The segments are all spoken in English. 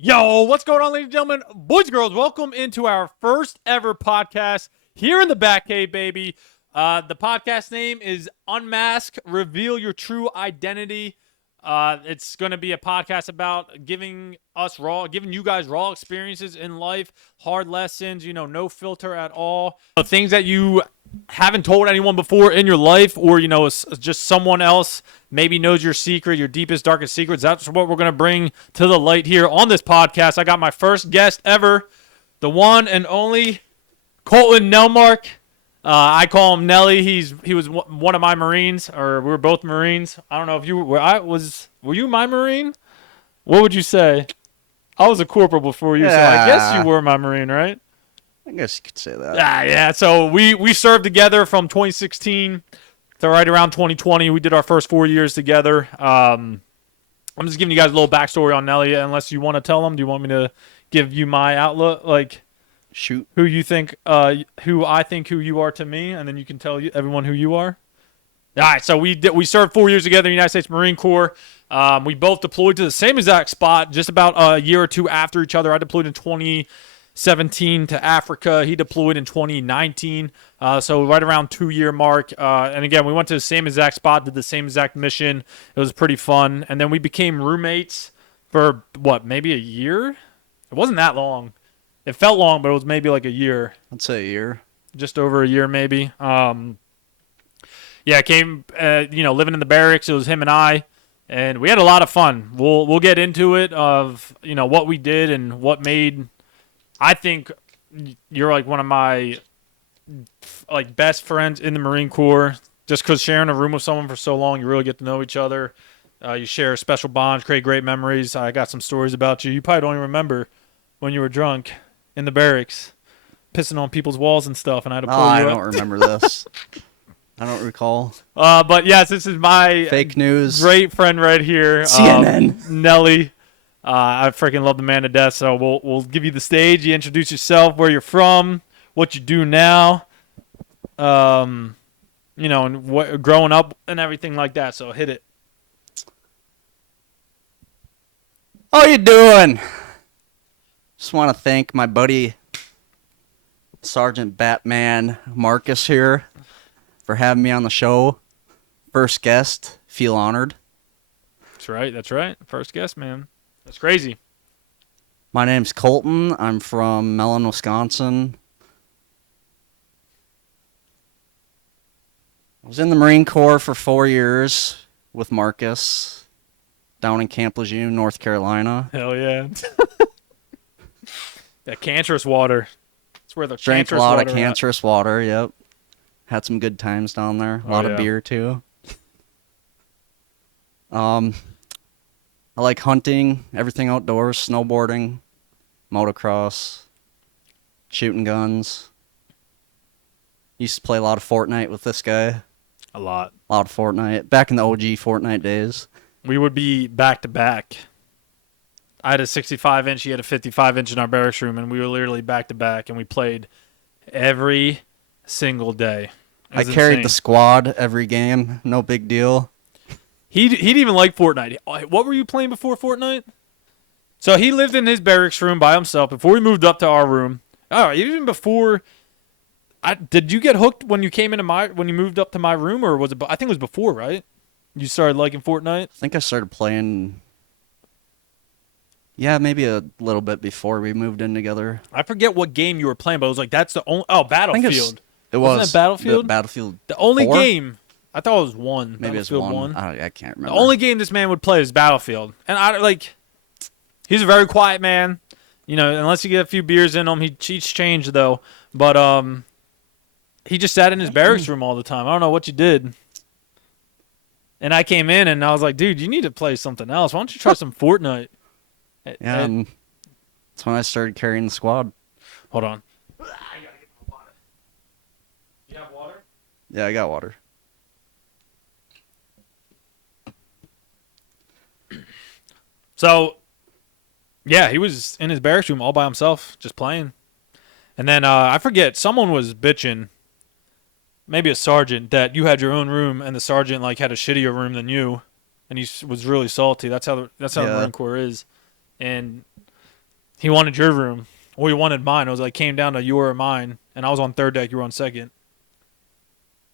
Yo, what's going on, ladies and gentlemen, boys and girls? Welcome into our first ever podcast here in the Back Cave, baby. The podcast name is Unmask, Reveal Your True Identity. It's going to be a podcast about giving you guys raw experiences in life, hard lessons, no filter at all. Things that you haven't told anyone before in your life, or, just someone else maybe knows your secret, your deepest, darkest secrets. That's what we're going to bring to the light here on this podcast. I got my first guest ever, the one and only Colton Nelmark. I call him Nelly. He was one of my Marines, or we were both Marines. I don't know if you were. Were you my Marine? What would you say? I was a corporal before you, so I guess you were my Marine, right? I guess you could say that. Yeah. So we served together from 2016 to right around 2020. We did our first 4 years together. I'm just giving you guys a little backstory on Nelly, unless you want to tell them. Do you want me to give you my outlook, like shoot who you think, who I think who you are to me, and then you can tell everyone who you are? All right. So we served 4 years together in the United States Marine Corps. We both deployed to the same exact spot, just about a year or two after each other. I deployed in 2017 to Africa. He deployed in 2019, so right around 2 year mark. And again, we went to the same exact spot, did the same exact mission. It was pretty fun. And then we became roommates for maybe a year? It wasn't that long. It felt long, but it was maybe like a year. I'd say a year. Just over a year, maybe. Yeah, came, living in the barracks. It was him and I. And we had a lot of fun. We'll get into it of, what we did and what made. I think you're like one of my best friends in the Marine Corps. Just because sharing a room with someone for so long, you really get to know each other. You share special bonds, create great memories. I got some stories about you. You probably don't even remember when you were drunk in the barracks, pissing on people's walls and stuff, and I had to pull you up. I don't remember this. I don't recall. But yes, this is my fake news great friend right here, CNN. Nelly. I freaking love the man to death. So we'll give you the stage. You introduce yourself, where you're from, what you do now, and what growing up and everything like that. So hit it. How you doing? Just want to thank my buddy Sergeant Batman Marcus here for having me on the show. First guest. Feel honored. That's right. First guest, man. That's crazy. My name's Colton. I'm from Mellon, Wisconsin. I was in the Marine Corps for 4 years with Marcus down in Camp Lejeune, North Carolina. Hell yeah. That cancerous water. That's where the Drank cancerous a lot water of cancerous water, yep. Had some good times down there. A lot of beer, too. I like hunting, everything outdoors, snowboarding, motocross, shooting guns. Used to play a lot of Fortnite with this guy. A lot of Fortnite. Back in the OG Fortnite days. We would be back to back. I had a 65-inch, he had a 55-inch in our barracks room, and we were literally back to back, and we played every single day. I carried the squad every game. No big deal. He'd even like Fortnite. What were you playing before Fortnite? So he lived in his barracks room by himself before we moved up to our room. Oh, even before. Did you get hooked when you came into when you moved up to my room, or was it? I think it was before, right? You started liking Fortnite. I think I started playing. Yeah, maybe a little bit before we moved in together. I forget what game you were playing, but it was like that's the only. Oh, Battlefield. It was. Wasn't it Battlefield? Battlefield. The only 4? game. I thought it was 1. Maybe it's 1. I can't remember. The only game this man would play is Battlefield, and he's a very quiet man. Unless you get a few beers in him, he cheats change though. But he just sat in his barracks room all the time. I don't know what you did. And I came in and I was like, dude, you need to play something else. Why don't you try some Fortnite? Yeah, and that's when I started carrying the squad. Hold on. I gotta get my water. You have water? Yeah, I got water. So, yeah, he was in his barracks room all by himself, just playing. And then I forget, someone was bitching, maybe a sergeant, that you had your own room and the sergeant had a shittier room than you, and he was really salty. That's how the Marine Corps is. And He wanted your room. Well, he wanted mine. It was like came down to your or mine, and I was on third deck. You were on second.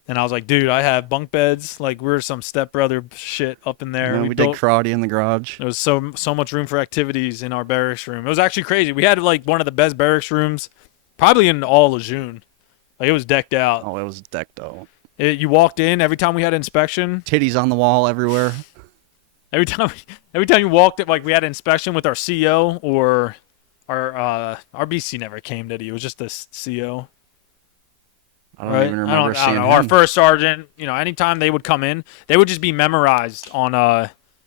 And I was like, dude, I have bunk beds. Like we're some stepbrother shit up in there. We did karate in the garage. There was so much room for activities in our barracks room. It was actually crazy. We had like one of the best barracks rooms, probably in all Lejeune. Like it was decked out. Oh, it was decked out. You walked in every time we had inspection. Titties on the wall everywhere. Every time you walked it, like we had inspection with our CO or our BC never came, did he? It was just the CO. I don't even remember seeing him. Our first sergeant, anytime they would come in, they would just be memorized on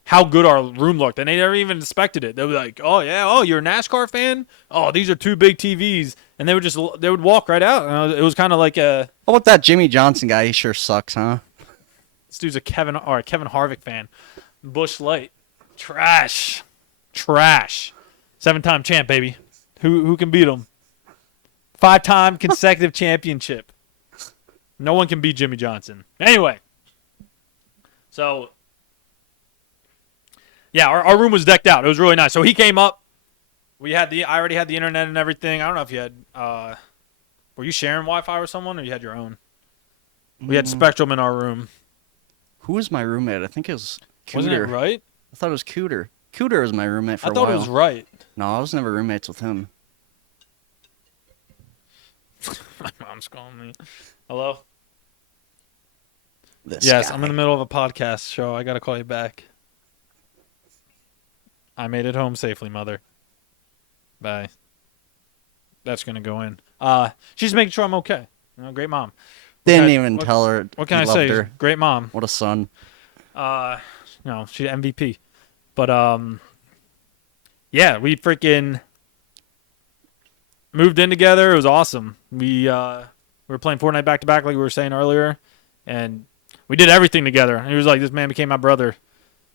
how good our room looked, and they never even inspected it. They would be like, "Oh yeah, oh you're a NASCAR fan? Oh these are two big TVs," and they would walk right out. And it was kind of like a. How about that Jimmy Johnson guy? He sure sucks, huh? This dude's a Kevin Harvick fan. Busch Light, trash. 7-time champ, baby. Who can beat him? 5-time consecutive championship. No one can beat Jimmy Johnson. Anyway, so yeah, our room was decked out. It was really nice. So he came up. I already had the internet and everything. I don't know if you had. Were you sharing Wi-Fi with someone, or you had your own? We had Spectrum in our room. Who was my roommate? I think it was Cooter. Wasn't it right? I thought it was Cooter. Cooter was my roommate for a while. I thought it was right. No, I was never roommates with him. My mom's calling me. Hello? Yes, I'm in the middle of a podcast show. I got to call you back. I made it home safely, mother. Bye. That's going to go in. She's making sure I'm okay. Great mom. Didn't even tell her. What can I say? Her. Great mom. What a son. She's MVP. But, yeah, we freaking moved in together. It was awesome. We were playing Fortnite back-to-back like we were saying earlier, and we did everything together. He was like, this man became my brother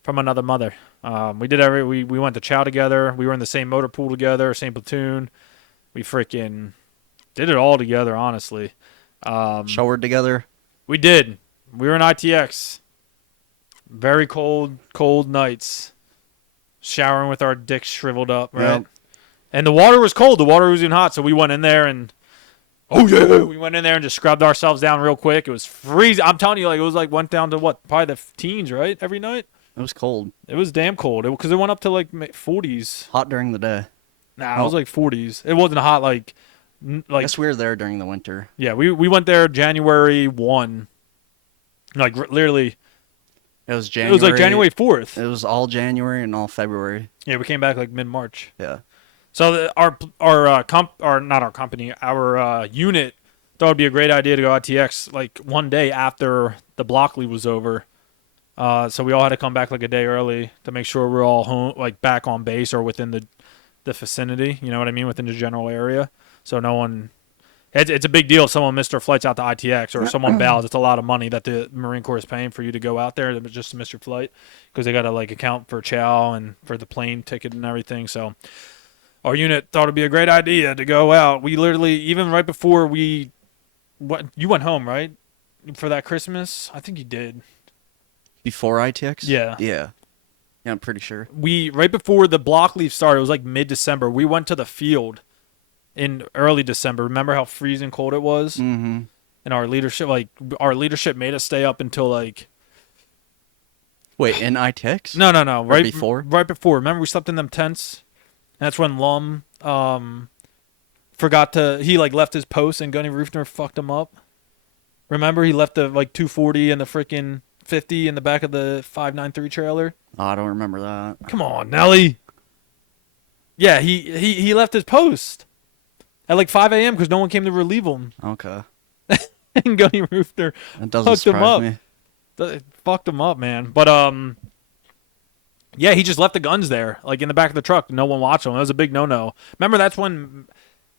from another mother. We went to chow together. We were in the same motor pool together, same platoon. We freaking did it all together, honestly. Showered together? We did. We were in ITX. Very cold nights. Showering with our dicks shriveled up, right? Yep. And the water was cold. The water was even hot, so we went in there and we went in there and just scrubbed ourselves down real quick. It was freezing. I'm telling you, like it was like went down to what? Probably the teens, right? Every night. It was cold. It was damn cold because it went up to like 40s. Hot during the day. Nah, it was like 40s. It wasn't hot like. I guess we were there during the winter. Yeah, we went there January 1. Like literally. It was January. It was like January 4th. It was all January and all February. Yeah, we came back like mid-March. Yeah. So our unit thought it'd be a great idea to go ITX like one day after the block leave was over. So we all had to come back like a day early to make sure we're all home, like back on base or within the vicinity. You know what I mean? Within the general area. So no one. It's a big deal if someone missed their flights out to ITX or someone bails. It's a lot of money that the Marine Corps is paying for you to go out there just to miss your flight because they got to like account for chow and for the plane ticket and everything. So our unit thought it'd be a great idea to go out. We literally, even right before you went home, right? For that Christmas? I think you did. Before ITX? Yeah. Yeah, I'm pretty sure. Right before the block leave started, it was like mid-December. We went to the field in early December. Remember how freezing cold it was? Mm-hmm. And our leadership made us stay up until like. Wait, in ITX? No. Right before? Right before. Remember we slept in them tents? And that's when Lum he like left his post and Gunny Roofner fucked him up. Remember he left the like 240 and the freaking 50 in the back of the 593 trailer? Oh, I don't remember that. Come on, Nelly. Yeah, he left his post at like 5 a.m. because no one came to relieve him. Okay. And Gunny Roofner fucked him up. Fucked him up, man. But yeah, he just left the guns there, like in the back of the truck. No one watched them. That was a big no-no. Remember, that's when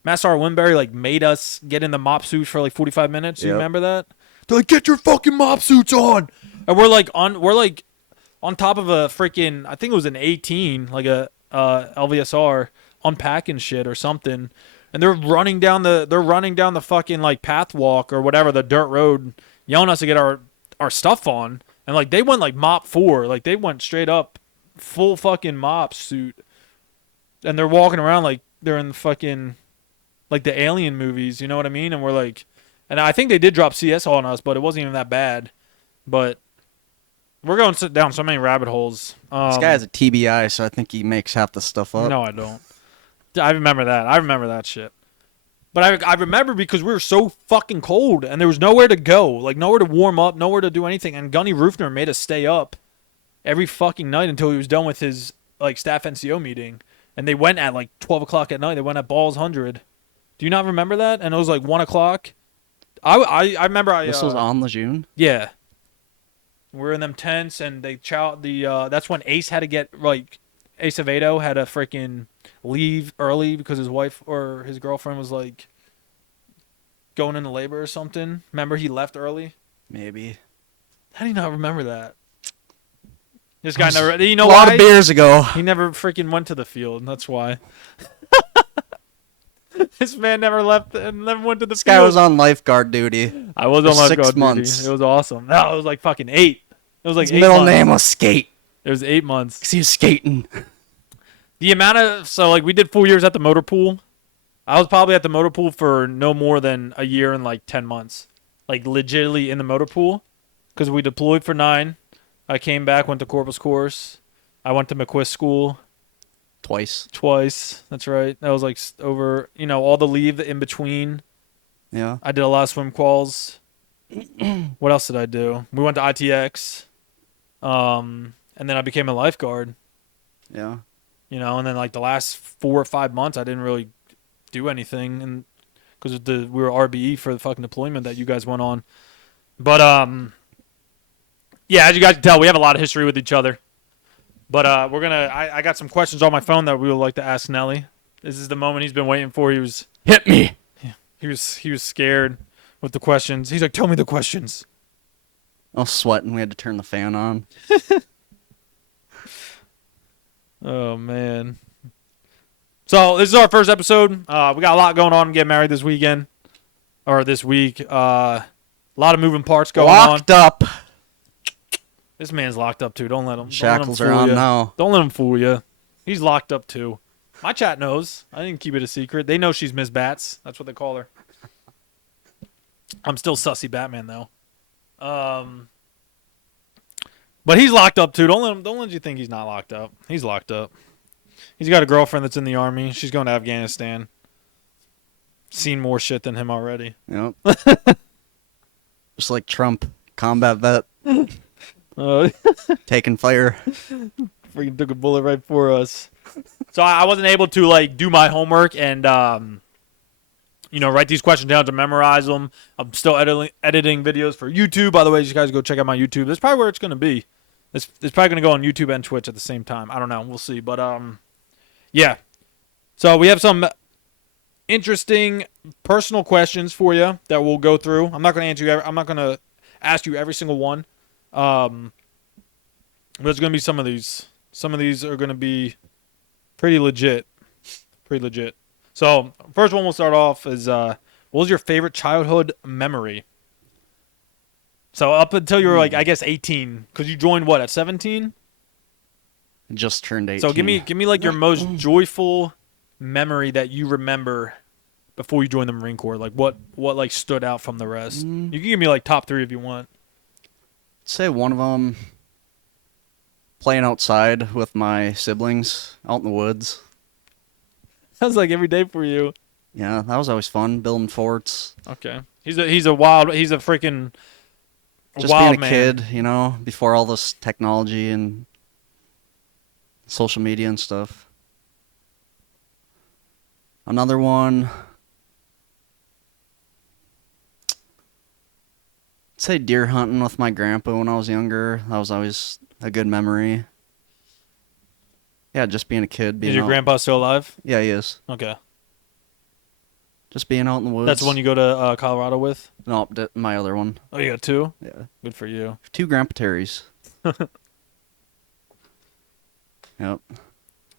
Master Winberry like made us get in the mop suits for like 45 minutes. You remember that? They're like, get your fucking mop suits on, and we're like on top of a freaking, I think it was an 18, like a LVSR, unpacking shit or something, and they're running down the fucking like path walk or whatever, the dirt road, yelling us to get our stuff on, and like they went like mop 4, like they went straight up full fucking mop suit, and they're walking around like they're in the fucking like the Alien movies. You know what I mean? And we're like, and I think they did drop CS on us, but it wasn't even that bad. But we're going down so many rabbit holes. This guy has a TBI, so I think he makes half the stuff up. No, I don't. I remember that. I remember that shit. But I remember because we were so fucking cold and there was nowhere to go, like nowhere to warm up, nowhere to do anything. And Gunny Roofner made us stay up every fucking night until he was done with his like staff NCO meeting. And they went at like 12 o'clock at night. They went at Balls 100. Do you not remember that? And it was like 1 o'clock. I remember This was on Lejeune? Yeah. We're in them tents and they that's when Ace had to get like Ace Avedo had to freaking leave early because his wife or his girlfriend was like going into labor or something. Remember he left early? Maybe. How do you not remember that? This guy never. You know a lot why? of beers ago. He never freaking went to the field. And that's why. This man never left and never went to the This field. guy was on lifeguard duty. I was for on lifeguard 6 months. duty. It was awesome. No, it was like fucking 8. It was like His 8 middle months. name was Skate. It was 8 months. Because he was skating. The amount of we did 4 years at the motor pool. I was probably at the motor pool for no more than a year and like 10 months, like legitimately in the motor pool, because we deployed for 9. I came back, went to Corpus course. I went to McQuist school twice. That's right. That was like over all the leave in between. Yeah. I did a lot of swim quals. What else did I do? We went to ITX, and then I became a lifeguard. Yeah. And then like the last 4 or 5 months, I didn't really do anything, and because we were RBE for the fucking deployment that you guys went on. But yeah, as you guys can tell, we have a lot of history with each other. But I got some questions on my phone that we would like to ask Nelly. This is the moment he's been waiting for. He was Hit me. he was scared with the questions. He's like, tell me the questions. I was sweating. We had to turn the fan on. Oh man. So this is our first episode. We got a lot going on. Getting married this weekend or this week. A lot of moving parts going Locked up. This man's locked up too. Don't let him. Shackles don't let him are fool on ya. now. Don't let him fool you. He's locked up too. My chat knows. I didn't keep it a secret. They know she's Miss Bats. That's what they call her. I'm still sussy Batman though. But he's locked up too. Don't let you think he's not locked up. He's locked up. He's got a girlfriend that's in the army. She's going to Afghanistan. Seen more shit than him already. Yep. Just like Trump, combat vet, taking fire. Freaking took a bullet right for us. So I wasn't able to like do my homework and write these questions down to memorize them. I'm still editing videos for YouTube. By the way, you guys go check out my YouTube. That's probably where it's going to be. It's probably going to go on YouTube and Twitch at the same time. I don't know. We'll see. But yeah. So we have some interesting personal questions for you that we'll go through. I'm not going to ask you every single one. But there's going to be some of these. Some of these are going to be pretty legit. So, first one we'll start off is, what was your favorite childhood memory? So, up until you were, like, I guess 18. Because you joined, what, at 17? Just turned 18. So, give me like, your most joyful memory that you remember before you joined the Marine Corps. Like, what like, stood out from the rest? You can give me, like, top 3 if you want. I'd say one of them, playing outside with my siblings out in the woods. Sounds like every day for you. Yeah, that was always fun, building forts. Okay. He's a freaking Just wild being a man. kid, before all this technology and social media and stuff. Another one, I'd say deer hunting with my grandpa when I was younger. That was always a good memory. Yeah, just being a kid. Is your grandpa still alive? Yeah, he is. Okay. Just being out in the woods. That's the one you go to Colorado with? No, my other one. Oh, you got 2? Yeah. Good for you. 2 Grandpa Terrys. Yep.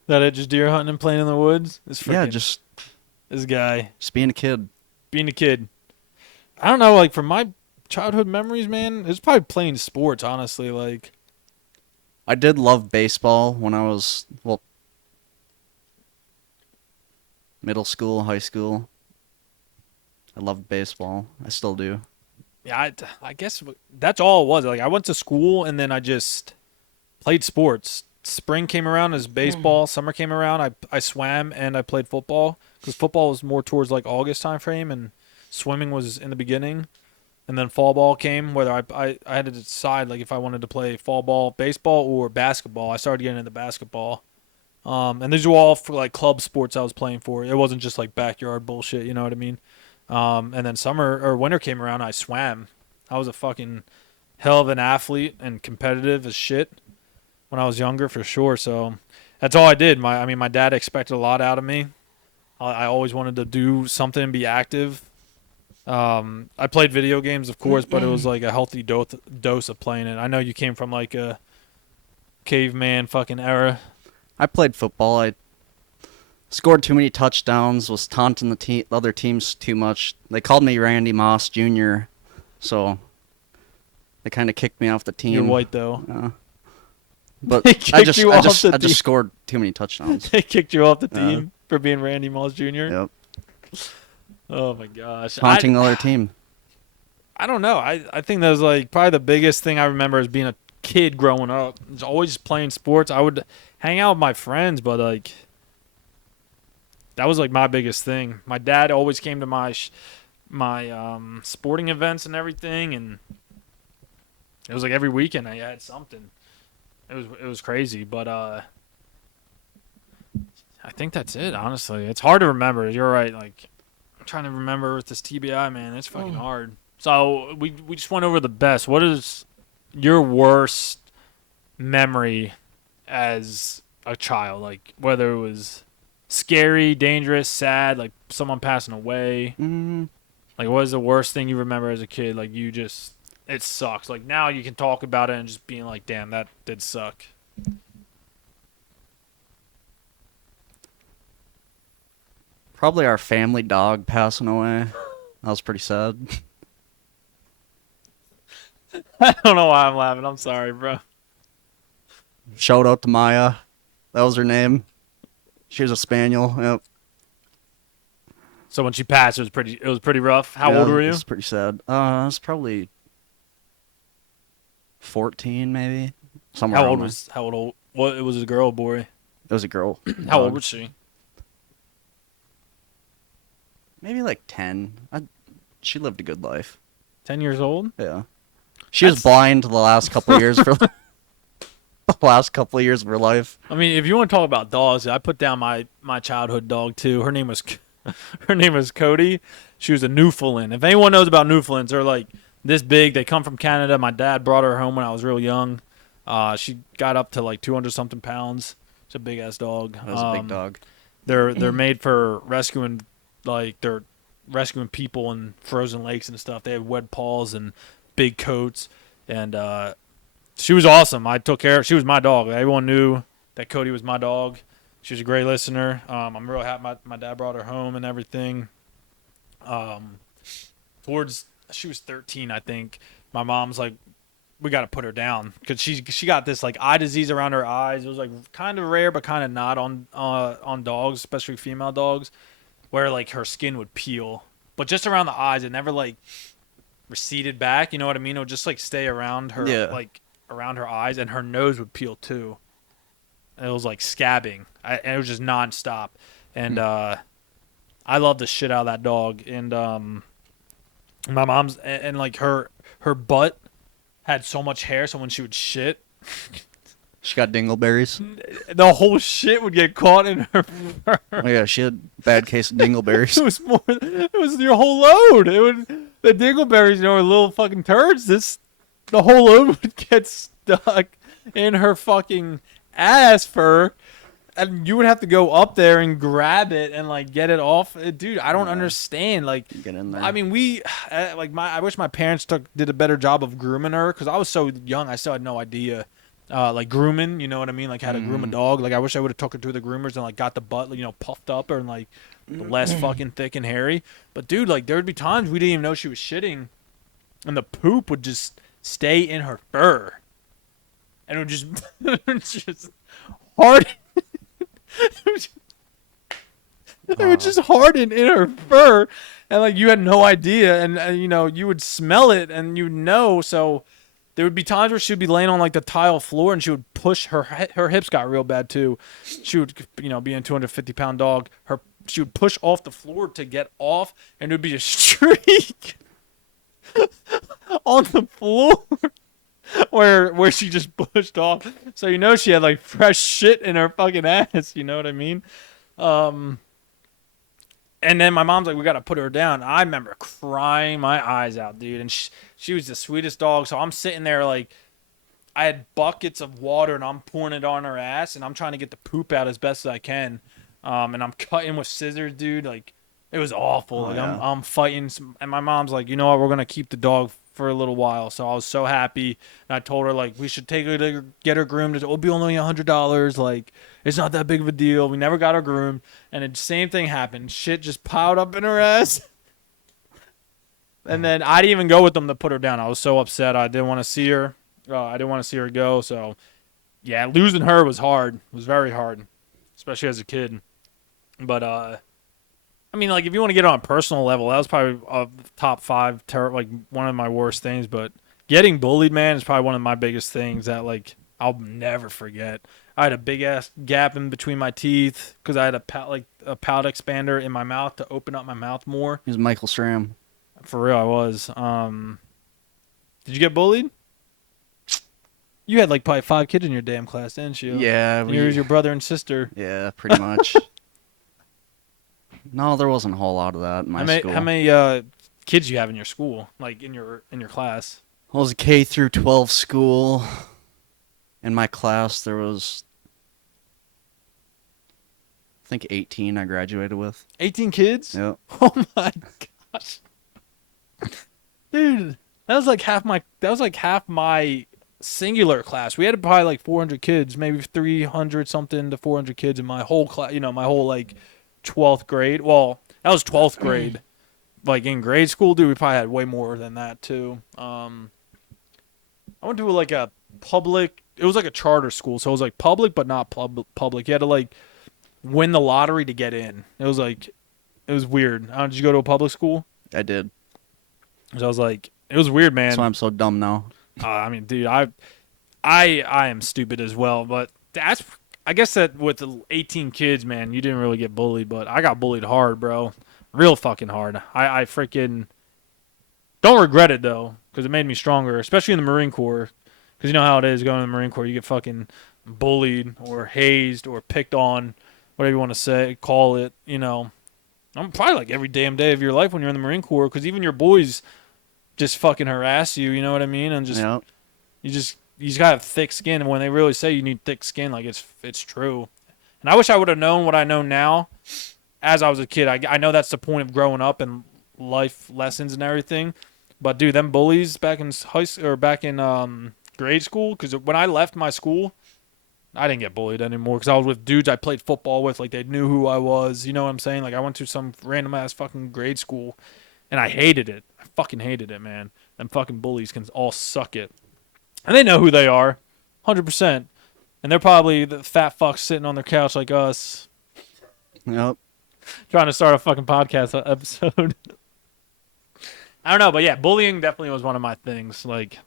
That it, just deer hunting and playing in the woods? Yeah, just this guy. Just being a kid. Being a kid. I don't know, like, from my childhood memories, man, it's probably playing sports, honestly. Like, I did love baseball when I was, middle school, high school. I loved baseball. I still do. Yeah, I guess that's all it was. Like I went to school and then I just played sports. Spring came around as baseball. Summer came around. I swam and I played football because football was more towards like August time frame and swimming was in the beginning. And then fall ball came, whether I had to decide like if I wanted to play fall ball, baseball, or basketball. I started getting into basketball. And these were all for like club sports I was playing for. It wasn't just like backyard bullshit, you know what I mean? And then summer or winter came around, I swam. I was a fucking hell of an athlete and competitive as shit when I was younger for sure. So that's all I did. My dad expected a lot out of me. I always wanted to do something and be active. I played video games, of course, but it was like a healthy dose of playing it. I know you came from like a caveman fucking era. I played football. I scored too many touchdowns, was taunting the other teams too much. They called me Randy Moss Jr., so they kind of kicked me off the team. You're white, though. But They kicked you off the I team. just scored too many touchdowns. They kicked you off the team for being Randy Moss Jr.? Yep. Oh, my gosh. Taunting the other team. I don't know. I think that was like probably the biggest thing I remember as being a kid growing up. It's always playing sports. I would hang out with my friends, but like that was like my biggest thing. My dad always came to my sporting events and everything, and it was like every weekend I had something. It was crazy, but I think that's it. Honestly, it's hard to remember. You're right. Like I'm trying to remember with this TBI, man. It's fucking hard. So we just went over the best. What is your worst memory as a child? Like whether it was scary, dangerous, sad, like someone passing away. Like what is the worst thing you remember as a kid? Like you just it sucks. Like now you can talk about it and just being like, damn, that did suck. Probably our family dog passing away. That was pretty sad. I don't know why I'm laughing. I'm sorry, bro. Shout out to Maya. That was her name. She was a spaniel. Yep. So when she passed, it was pretty rough. How old were you? It was pretty sad. I was probably 14, maybe. Somewhere. How old? What? It was a girl or boy? It was a girl. How old was she? Maybe like 10. She lived a good life. 10 years old? Yeah. She was blind the last couple of years for the last couple of years of her life. I mean, if you want to talk about dogs, I put down my childhood dog too. Her name was Cody. She was a Newfoundland. If anyone knows about Newfoundlands, they're like this big. They come from Canada. My dad brought her home when I was real young. She got up to like 200 something pounds. It's a big ass dog. That was a big dog. They're made for rescuing people in frozen lakes and stuff. They have web paws and big coats, and she was awesome. I took care of. She was my dog. Everyone knew that Cody was my dog. She was a great listener. I'm real happy my dad brought her home and everything. She was 13, I think. My mom's like, we got to put her down because she got this like eye disease around her eyes. It was like kind of rare, but kind of not on dogs, especially female dogs, where like her skin would peel, but just around the eyes. It never like receded back. You know what I mean? It would just like stay around her, like around her eyes, and her nose would peel too. And it was like scabbing, and it was just nonstop. And I loved the shit out of that dog. And my mom's and like her butt had so much hair, so when she would shit, she got dingleberries. The whole shit would get caught in her fur. Oh yeah, she had a bad case of dingleberries. It was your whole load. The dingleberries, are little fucking turds. The whole load would get stuck in her fucking ass fur, and you would have to go up there and grab it and like get it off. Dude, I don't understand. Like, get in there. I mean, I wish my parents did a better job of grooming her because I was so young. I still had no idea. Like grooming, you know what I mean? Like how to groom a dog. Like I wish I would have took her to the groomers and like got the butt, puffed up or like less fucking thick and hairy. But dude, like there would be times we didn't even know she was shitting, and the poop would just stay in her fur, and it would just hard. It would just harden in her fur, and like you had no idea, and you know you would smell it, and you know. So there would be times where she would be laying on like the tile floor, and she would push her hips got real bad too. She would being a 250-pound dog, she would push off the floor to get off, and it would be a streak on the floor where she just pushed off. So she had like fresh shit in her fucking ass. You know what I mean? And then my mom's like, we got to put her down. I remember crying my eyes out, dude. And she was the sweetest dog. So I'm sitting there like, I had buckets of water and I'm pouring it on her ass and I'm trying to get the poop out as best as I can. And I'm cutting with scissors, dude. Like, it was awful. Like, yeah. I'm fighting. And my mom's like, you know what? We're going to keep the dog for a little while. So I was so happy. And I told her, like, we should take her to get her groomed. It'll be only $100. Like, it's not that big of a deal. We never got her groomed. And the same thing happened. Shit just piled up in her ass. And then I didn't even go with them to put her down. I was so upset. I didn't want to see her. I didn't want to see her go. So, yeah, losing her was hard. It was very hard, especially as a kid. But, I mean, like, if you want to get on a personal level, that was probably top 5, like, one of my worst things. But getting bullied, man, is probably one of my biggest things that, like, I'll never forget. I had a big-ass gap in between my teeth because I had a palate expander in my mouth to open up my mouth more. He was Michael Stram. For real, I was. Did you get bullied? You had, like, probably 5 kids in your damn class, didn't you? Yeah. And yours, your brother and sister. Yeah, pretty much. No, there wasn't a whole lot of that in my school. How many kids you have in your school, like in your class? Well, it was a K through 12 school. In my class, there was, I think, 18 I graduated with. 18 kids? Yep. Oh my gosh, dude, that was like half my singular class. We had probably like 400 kids, maybe 300 something to 400 kids in my whole class. My whole like 12th grade. Well, that was 12th grade. Like in grade school, dude, we probably had way more than that too. I went to like a public. It was like a charter school, so it was like public but not public. You had to like win the lottery to get in. It was weird. Did you go to a public school? I did. So I was like, it was weird, man. That's why I'm so dumb now. I mean, dude, I am stupid as well, but I guess that with the 18 kids, man, you didn't really get bullied, but I got bullied hard, bro. Real fucking hard. I freaking don't regret it, though, because it made me stronger, especially in the Marine Corps. Because you know how it is going in the Marine Corps. You get fucking bullied or hazed or picked on, whatever you want to say, call it, I'm probably like every damn day of your life when you're in the Marine Corps, because even your boys just fucking harass you, you know what I mean? And just, yep. you just gotta have thick skin. And when they really say you need thick skin, like it's true. And I wish I would have known what I know now as I was a kid. I know that's the point of growing up and life lessons and everything. But dude, them bullies back in high school or back in grade school, because when I left my school, I didn't get bullied anymore because I was with dudes I played football with. Like, they knew who I was. You know what I'm saying? Like, I went to some random ass fucking grade school, and I hated it. I fucking hated it, man. Them fucking bullies can all suck it. And they know who they are, 100%. And they're probably the fat fucks sitting on their couch like us. Yep. Trying to start a fucking podcast episode. I don't know, but yeah, bullying definitely was one of my things. Like,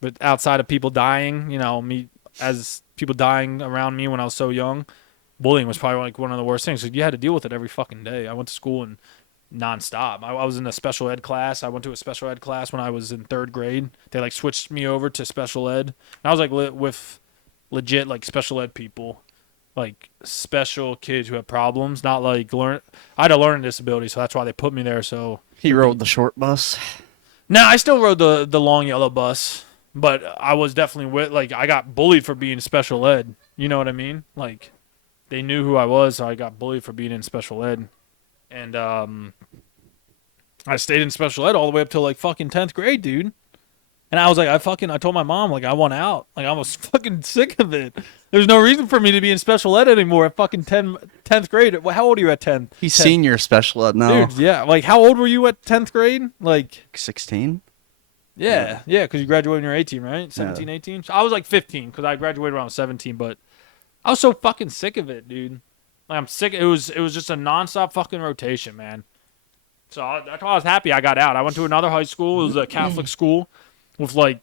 but outside of people dying, me as people dying around me when I was so young, bullying was probably like one of the worst things. You had to deal with it every fucking day. I went to school and nonstop. I was in a special ed class. I went to a special ed class when I was in 3rd grade. They like switched me over to special ed. And I was like with legit like special ed people, like special kids who have problems, not like I had a learning disability, so that's why they put me there. So he rode the short bus. No, I still rode the long yellow bus, but I was definitely I got bullied for being special ed. You know what I mean? Like, they knew who I was, so I got bullied for being in special ed. And I stayed in special ed all the way up till like fucking 10th grade, dude. And I was like, I told my mom, like, I want out. Like, I was fucking sick of it. There's no reason for me to be in special ed anymore at fucking 10th grade. How old are you at 10th? He's senior special ed now. Dude, yeah. Like, how old were you at 10th grade? Like 16? Yeah, because you graduated when you're 18, right? 17, yeah. 18? So I was like 15 because I graduated when I was 17, but I was so fucking sick of it, dude. Like, I'm sick. It was just a nonstop fucking rotation, man. So that's why I was happy I got out. I went to another high school. It was a Catholic school with like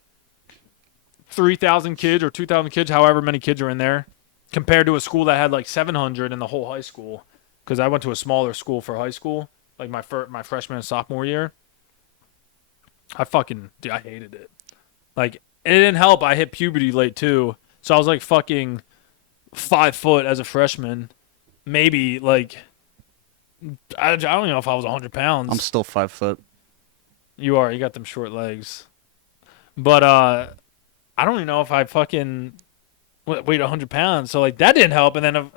3,000 kids or 2,000 kids, however many kids are in there, compared to a school that had like 700 in the whole high school. Because I went to a smaller school for high school, like my freshman and sophomore year. I hated it. Like, it didn't help. I hit puberty late too, so I was like fucking 5 foot as a freshman. Maybe like I don't even know if I was 100 pounds. I'm still 5 foot. You are. You got them short legs. But I don't even know if I fucking weighed 100 pounds. So like that didn't help. And then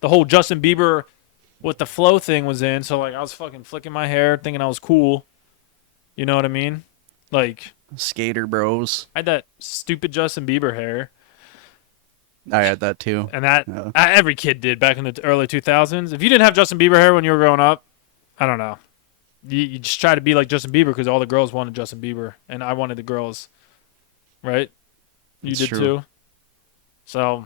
the whole Justin Bieber with the flow thing was in. So like I was fucking flicking my hair, thinking I was cool. You know what I mean? Like Skater bros. I had that stupid Justin Bieber hair. I had that too. And that every kid did back in the early 2000s. If you didn't have Justin Bieber hair when you were growing up, I don't know. You just try to be like Justin Bieber because all the girls wanted Justin Bieber, and I wanted the girls, right? You That's did true. too. So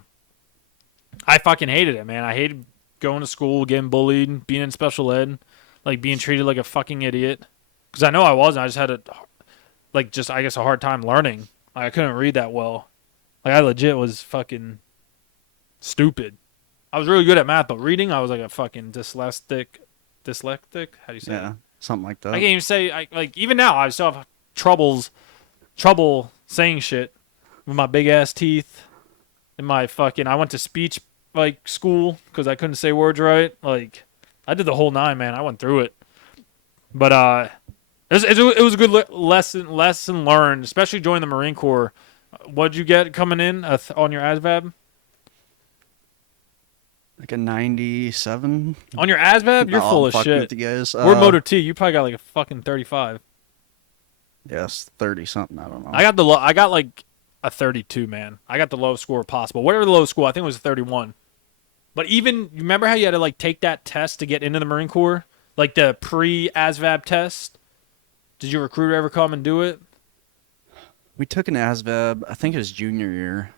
I fucking hated it, man. I hated going to school, getting bullied, being in special ed, like being treated like a fucking idiot. Because I know I wasn't. I just had I guess a hard time learning. Like, I couldn't read that well. Like I legit was fucking stupid. I was really good at math, but reading, I was like a fucking dyslexic. How do you say Yeah, it? something like that. I can't even say. Even now, I still have trouble saying shit with my big ass teeth and my fucking. I went to speech school because I couldn't say words right. Like I did the whole nine, man. I went through it, but it was a good lesson learned, especially joining the Marine Corps. What'd you get coming in on your ASVAB? Like a 97. On your ASVAB, you're No, full I'm of fucking shit. with you guys. We're Moto T. You probably got like a fucking 35. Yes, 30 something. I don't know. I got like a 32, man. I got the lowest score possible. Whatever the lowest score, I think it was a 31. But even, you remember how you had to like take that test to get into the Marine Corps? Like the pre-ASVAB test? Did your recruiter ever come and do it? We took an ASVAB. I think it was junior year.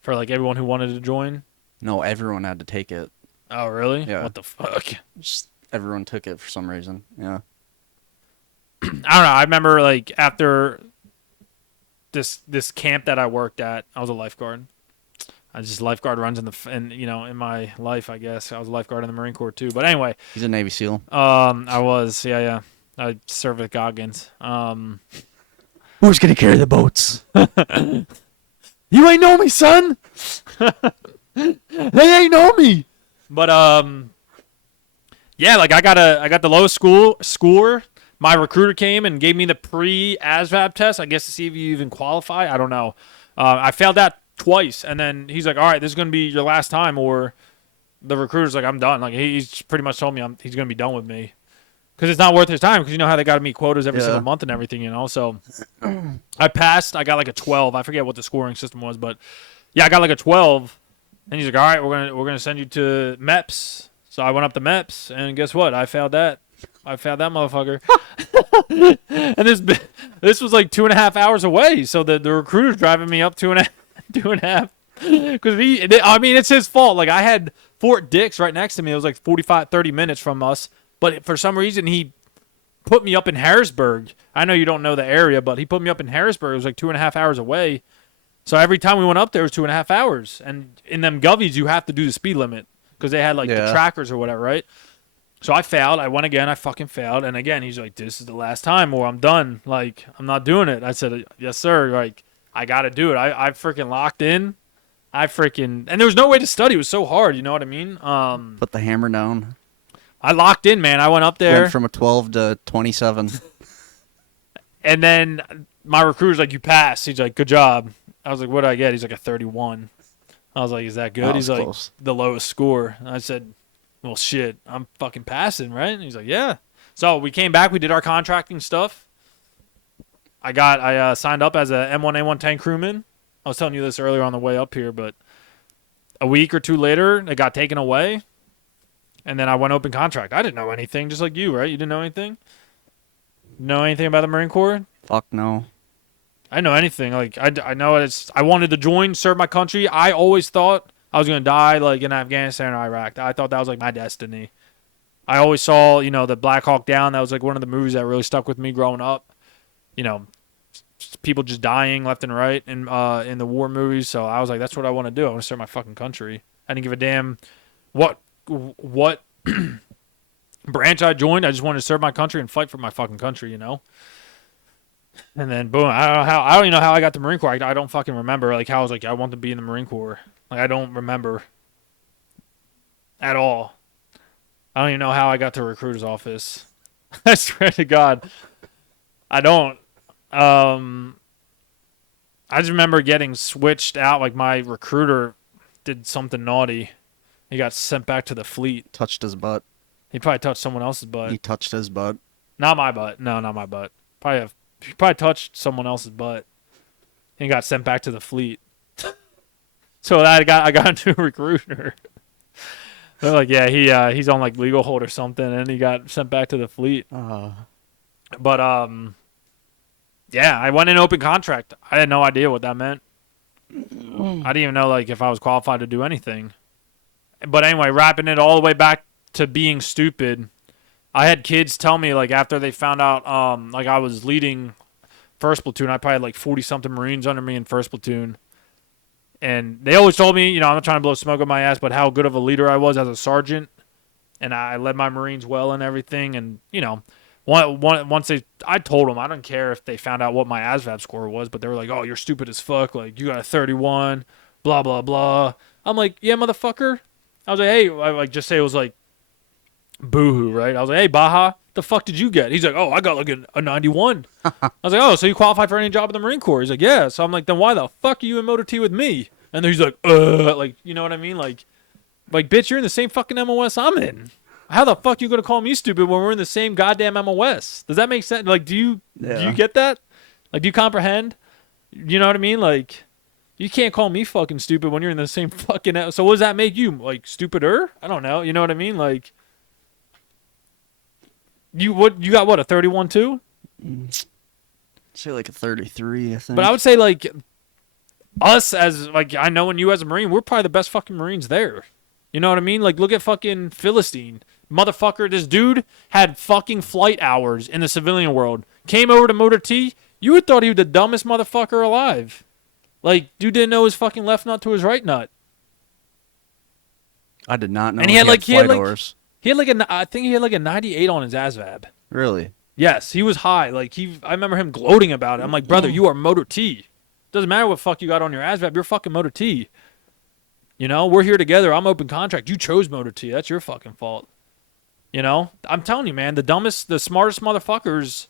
For like everyone who wanted to join? No, everyone had to take it. Oh, really? Yeah. What the fuck? Just everyone took it for some reason. Yeah. I don't know. I remember like after this camp that I worked at, I was a lifeguard. I just lifeguard runs in my life, I guess. I was a lifeguard in the Marine Corps too. But anyway, He's a Navy SEAL. I was, yeah. I served with Goggins. Who's gonna carry the boats? You ain't know me, son. They ain't know me. But yeah, like I got the lowest score. My recruiter came and gave me the pre-ASVAB test, I guess, to see if you even qualify. I don't know. I failed that twice, and then he's like, "All right, this is gonna be your last time," or the recruiter's like, "I'm done." Like he's pretty much told me he's gonna be done with me because it's not worth his time. Because you know how they got to meet quotas every single month and everything, So I passed. I got like a 12. I forget what the scoring system was, but yeah, I got like a 12. And he's like, "All right, we're gonna send you to MEPS." So I went up to MEPS, and guess what? I failed that. I found that motherfucker. And this was like 2.5 hours away. So the recruiter's driving me up two and a half. Because it's his fault. Like I had Fort Dix right next to me. It was like 30 minutes from us. But for some reason, he put me up in Harrisburg. I know you don't know the area, but he put me up in Harrisburg. It was like 2.5 hours away. So every time we went up there, it was 2.5 hours. And in them govies, you have to do the speed limit because they had like the trackers or whatever, right? So I failed. I went again. I fucking failed. And again, he's like, "This is the last time or I'm done. Like, I'm not doing it." I said, "Yes, sir." Like, I got to do it. I freaking locked in. And there was no way to study. It was so hard. You know what I mean? Put the hammer down. I locked in, man. I went up there. Went from a 12 to 27. And then my recruiter's like, "You passed." He's like, "Good job." I was like, "What did I get?" He's like, "A 31." I was like, "Is that good?" He's like, close. "The lowest score." I said, "Well, shit, I'm fucking passing, right?" And he's like, "Yeah." So we came back. We did our contracting stuff. I signed up as a M1A1 tank crewman. I was telling you this earlier on the way up here, but a week or two later, it got taken away. And then I went open contract. I didn't know anything, just like you, right? You didn't know anything? Know anything about the Marine Corps? Fuck no. I know anything. Like I know I wanted to join, serve my country. I always thought I was gonna die like in Afghanistan or Iraq. I thought that was like my destiny. I always saw, the Black Hawk Down. That was like one of the movies that really stuck with me growing up. You know, people just dying left and right in the war movies. So I was like, that's what I want to do. I want to serve my fucking country. I didn't give a damn what branch I joined. I just wanted to serve my country and fight for my fucking country. And then boom, I don't even know how I got the Marine Corps. I don't fucking remember like how I was like I want to be in the Marine Corps. Like I don't remember at all. I don't even know how I got to a recruiter's office. I swear to God, I don't. I just remember getting switched out. Like my recruiter did something naughty. He got sent back to the fleet. Touched his butt. He probably touched someone else's butt. He touched his butt. Not my butt. No, not my butt. He probably touched someone else's butt. And got sent back to the fleet. So I got into a recruiter. They're like, yeah, he's on like legal hold or something, and he got sent back to the fleet. But yeah, I went in open contract. I had no idea what that meant. I didn't even know like if I was qualified to do anything. But anyway, wrapping it all the way back to being stupid. I had kids tell me like after they found out like I was leading first platoon, I probably had like 40 something Marines under me in first platoon. And they always told me, I'm not trying to blow smoke up my ass, but how good of a leader I was as a sergeant. And I led my Marines well and everything. And, I told them, I don't care if they found out what my ASVAB score was, but they were like, oh, you're stupid as fuck. Like, you got a 31, blah, blah, blah. I'm like, yeah, motherfucker. I was like, hey, I like just say it was like boohoo, right? I was like, hey, Baja, the fuck did you get? He's like, oh, I got like a 91. I was like, oh, so you qualify for any job in the Marine Corps? He's like, yeah. So I'm like, then why the fuck are you in Motor T with me? And then he's like, like, you know what I mean? Like, bitch, you're in the same fucking MOS I'm in. How the fuck you gonna call me stupid when we're in the same goddamn MOS? Does that make sense? Like, do you get that? Like, do you comprehend? You know what I mean? Like, you can't call me fucking stupid when you're in the same fucking. So what does that make you? Like, stupider? I don't know. You know what I mean? Like, you got what, a 31 too? Say like a 33, I think. But I would say like us as like I know and you as a Marine, we're probably the best fucking Marines there. You know what I mean? Like, look at fucking Philistine. Motherfucker, this dude had fucking flight hours in the civilian world. Came over to Motor T. You would thought he was the dumbest motherfucker alive. Like, dude didn't know his fucking left nut to his right nut. I did not know. And he had flight hours. I think he had like a 98 on his ASVAB. Really? Yes, he was high. Like I remember him gloating about it. I'm like, brother, you are Motor T. Doesn't matter what fuck you got on your ASVAB. You're fucking Motor T. We're here together. I'm open contract. You chose Motor T. That's your fucking fault. I'm telling you, man, the smartest motherfuckers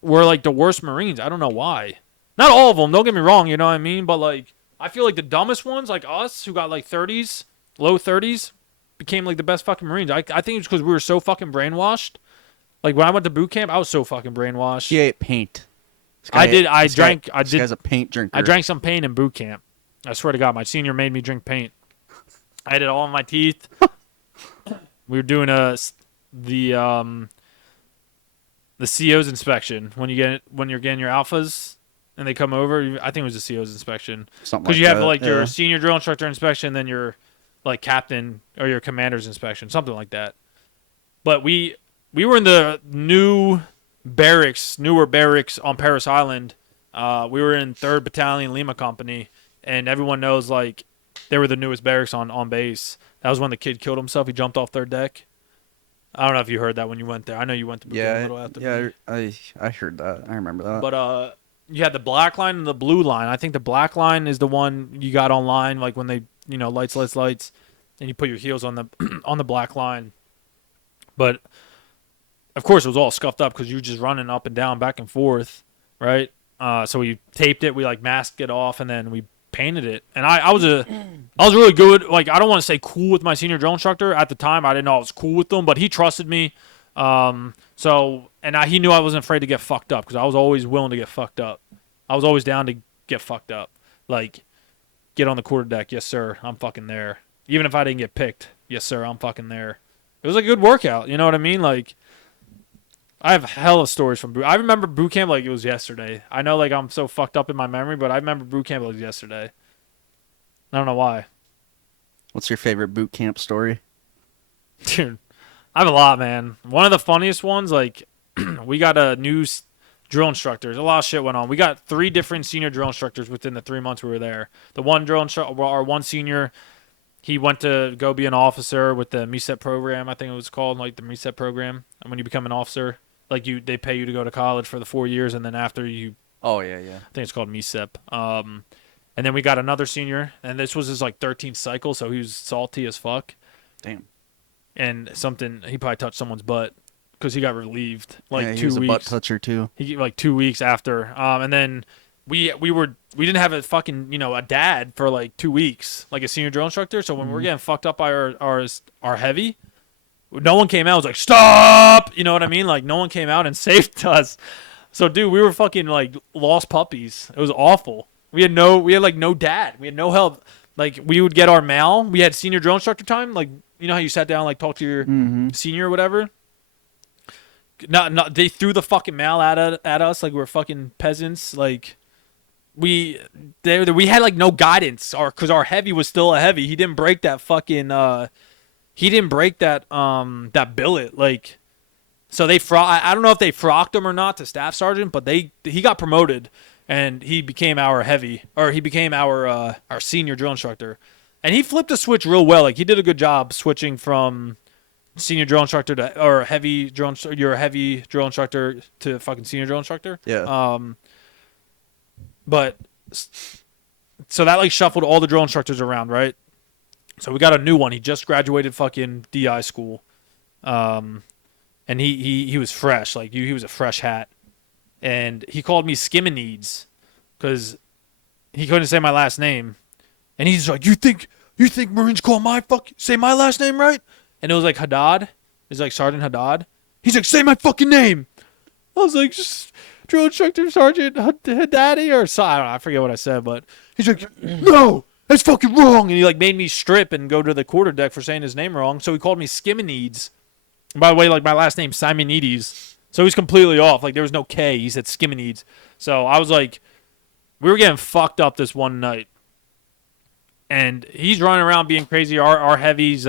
were like the worst Marines. I don't know why. Not all of them. Don't get me wrong. You know what I mean? But like, I feel like the dumbest ones, like us, who got like 30s, low 30s, became like the best fucking Marines. I think it's because we were so fucking brainwashed. Like when I went to boot camp, I was so fucking brainwashed. He ate paint. This guy's a paint drinker. I drank some paint in boot camp. I swear to God, my senior made me drink paint. I had it all in my teeth. We were doing the CO's inspection when you're getting your alphas and they come over. I think it was the CO's inspection because you have like your senior drill instructor inspection, then your like captain or your commander's inspection, something like that. But we were in the newer barracks on Paris Island. We were in 3rd Battalion Lima Company, and everyone knows like they were the newest barracks on base. That was when the kid killed himself. He jumped off 3rd deck. I don't know if you heard that when you went there. I know you went to boot camp a little after me. I heard that. I remember that. But you had the black line and the blue line. I think the black line is the one you got online, like when they lights, and you put your heels on the on the black line. But of course, it was all scuffed up because you were just running up and down, back and forth, right? So we taped it, we like masked it off, and then we painted it. And I was really good. Like, I don't want to say cool with my senior drill instructor at the time. I didn't know I was cool with them, but he trusted me. He knew I wasn't afraid to get fucked up because I was always willing to get fucked up. I was always down to get fucked up. Like, get on the quarterdeck, yes sir, I'm fucking there. Even if I didn't get picked, yes sir, I'm fucking there. It was a good workout, you know what I mean? Like, I have hella stories from boot. I remember boot camp like it was yesterday. I know like I'm so fucked up in my memory, but I remember boot camp like it was yesterday. I don't know why. What's your favorite boot camp story? Dude, I have a lot, man. One of the funniest ones, like, we got a new drill instructor. A lot of shit went on. We got 3 different senior drill instructors within the 3 months we were there. The one drill instructor, our one senior, he went to go be an officer with the MEPS program. I think it was called, like the MEPS program. And when you become an officer, like they pay you to go to college for the 4 years, and then after you, Oh yeah. I think it's called MEPS. And then we got another senior, and this was his like 13th cycle, so he was salty as fuck. Damn. And he probably touched someone's butt because he got relieved like yeah, he 2 was weeks. a butt toucher too. He like 2 weeks after, and then we didn't have a fucking a dad for like 2 weeks, like a senior drill instructor. So when we were getting fucked up by our heavy, no one came out. It was like, stop, you know what I mean? Like no one came out and saved us. So dude, we were fucking like lost puppies. It was awful. We had like no dad. We had no help. Like we would get our mail. We had senior drill instructor time. Like you know how you sat down like talk to your senior or whatever. They threw the fucking mail at us like we were fucking peasants. Like we had like no guidance, or because our heavy was still a heavy. He didn't break that fucking. He didn't break that that billet. Like so I don't know if they frocked him or not to staff sergeant, but he got promoted. And he became our heavy, or he became our senior drill instructor, and he flipped a switch real well. Like he did a good job switching from senior drill instructor to or heavy drill. You're a heavy drill instructor to fucking senior drill instructor. Yeah. But so that like shuffled all the drill instructors around, right? So we got a new one. He just graduated fucking DI school, and he was fresh. Like he was a fresh hat. And he called me Skimminides because he couldn't say my last name. And he's like, you think Marines say my last name right? And it was like Haddad. It's like Sergeant Haddad. He's like, say my fucking name. I was like, drill instructor Sergeant Haddadi or so. I don't know. I forget what I said, but he's like, no, that's fucking wrong. And he like made me strip and go to the quarterdeck for saying his name wrong. So he called me Skimminides. And by the way, like my last name's Simonides. So he's completely off. Like, there was no K. He said Skimminides. So I was like, we were getting fucked up this one night. And he's running around being crazy. Our heavies,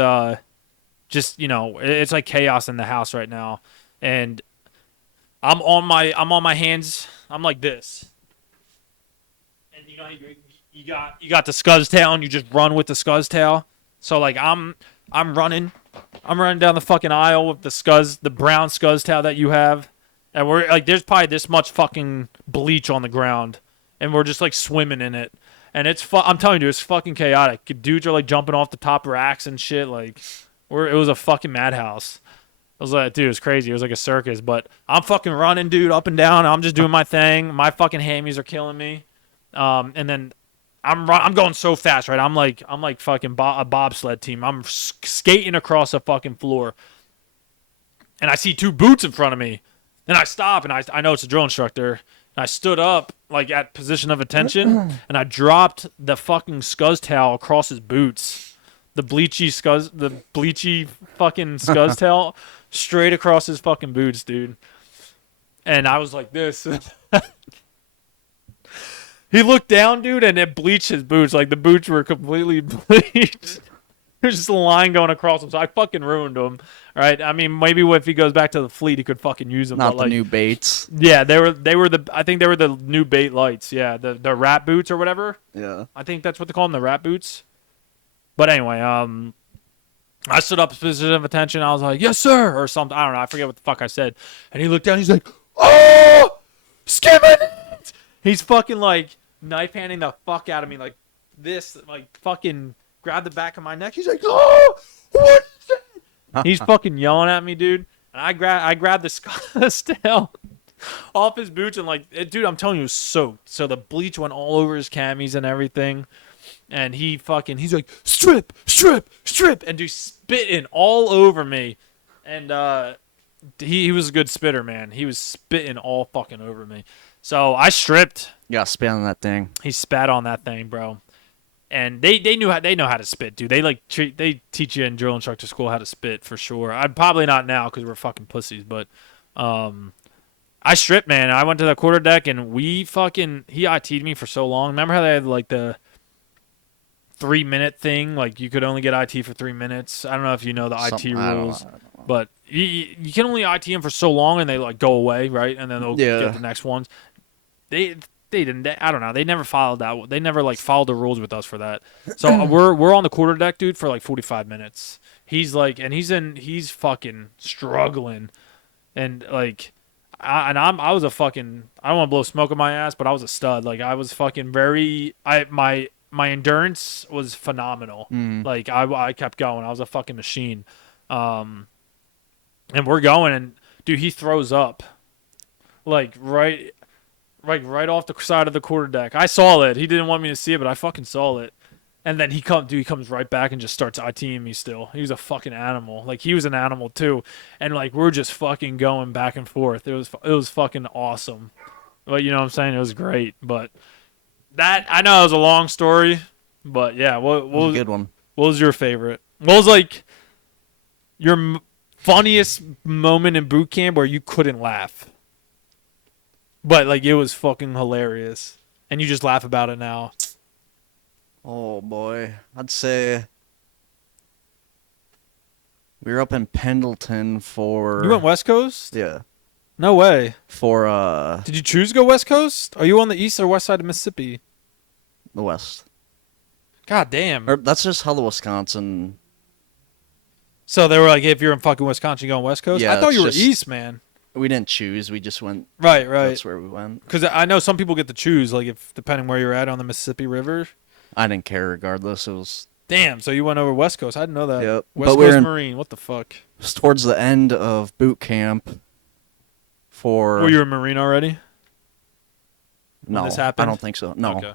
just, it's like chaos in the house right now. And I'm on my hands. I'm like this. And you got the scuzz tail, and you just run with the scuzz tail. So, like, I'm running down the fucking aisle with the brown scuzz towel that you have. And we're like, there's probably this much fucking bleach on the ground. And we're just like swimming in it. And I'm telling you, it's fucking chaotic. Dudes are like jumping off the top racks and shit. Like, it was a fucking madhouse. I was like, dude, it was crazy. It was like a circus. But I'm fucking running, dude, up and down. I'm just doing my thing. My fucking hammies are killing me. And then I'm going so fast, right? I'm like fucking a bobsled team. I'm skating across the fucking floor, and I see 2 boots in front of me. Then I stop, and I know it's a drill instructor. And I stood up, like at position of attention, and I dropped the fucking scuzz towel across his boots. The bleachy fucking scuzz towel straight across his fucking boots, dude. And I was like this. He looked down, dude, and it bleached his boots. Like, the boots were completely bleached. There's just a line going across them, so I fucking ruined them. Right? I mean, maybe if he goes back to the fleet, he could fucking use them. Not but, the like, new baits. Yeah, I think they were the new bait lights. Yeah, the rat boots or whatever. Yeah. I think that's what they call them, the rat boots. But anyway, I stood up, position of attention. I was like, yes, sir, or something. I don't know. I forget what the fuck I said. And he looked down. He's like, oh, skimming. He's fucking like knife handing the fuck out of me like this, like fucking grabbed the back of my neck. He's like, oh, what is that? He's fucking yelling at me, dude. And I grabbed the scale off his boots and like, dude, I'm telling you, it was soaked. So the bleach went all over his camis and everything. And he's like, strip, and dude, spitting all over me. And he was a good spitter, man. He was spitting all fucking over me. So I stripped. You gotta spit on that thing. He spat on that thing, bro. And they know how to spit, dude. They teach you in drill instructor school how to spit for sure. I'd probably not now because we're fucking pussies, but I stripped, man. I went to the quarterdeck and he IT'd me for so long. Remember how they had like the 3-minute thing. Like you could only get IT for 3 minutes. I don't know if you know the IT rules, I don't know. but you can only IT them for so long, and they like go away, right? And then they'll get the next ones. They didn't. I don't know. They never followed that. They never like followed the rules with us for that. So we're on the quarter deck, dude, for like 45 minutes. He's like, and he's fucking struggling, and like, I was a fucking. I don't want to blow smoke in my ass, but I was a stud. Like I was fucking my endurance was phenomenal. Like I kept going. I was a fucking machine. And we're going, and dude, he throws up, like right off the side of the quarter deck. I saw it. He didn't want me to see it, but I fucking saw it. And then he comes right back and just starts ITing me still. He was a fucking animal. Like he was an animal too. And like we're just fucking going back and forth. It was fucking awesome. But you know what I'm saying? It was great. But that I know it was a long story, but yeah, what was a good one. What was your favorite? What was like your funniest moment in boot camp where you couldn't laugh? But like it was fucking hilarious, and you just laugh about it now. Oh boy, I'd say we were up in Pendleton for. You went West Coast? Yeah. No way. For Did you choose to go West Coast? Are you on the east or west side of Mississippi? the West. God damn. Or that's just how the Wisconsin. So they were like, if you're in fucking Wisconsin, you going West Coast? Yeah, I thought it's you were just- east, man. We didn't choose. We just went. Right. That's where we went. Because I know some people get to choose, like if depending where you're at on the Mississippi River. I didn't care regardless. It was. Damn. So you went over West Coast. I didn't know that. Yep. West But we Coast were in- Marine. What the fuck? It was towards the end of boot camp. For. Were you a Marine already? No, this happened? I don't think so. No. Okay.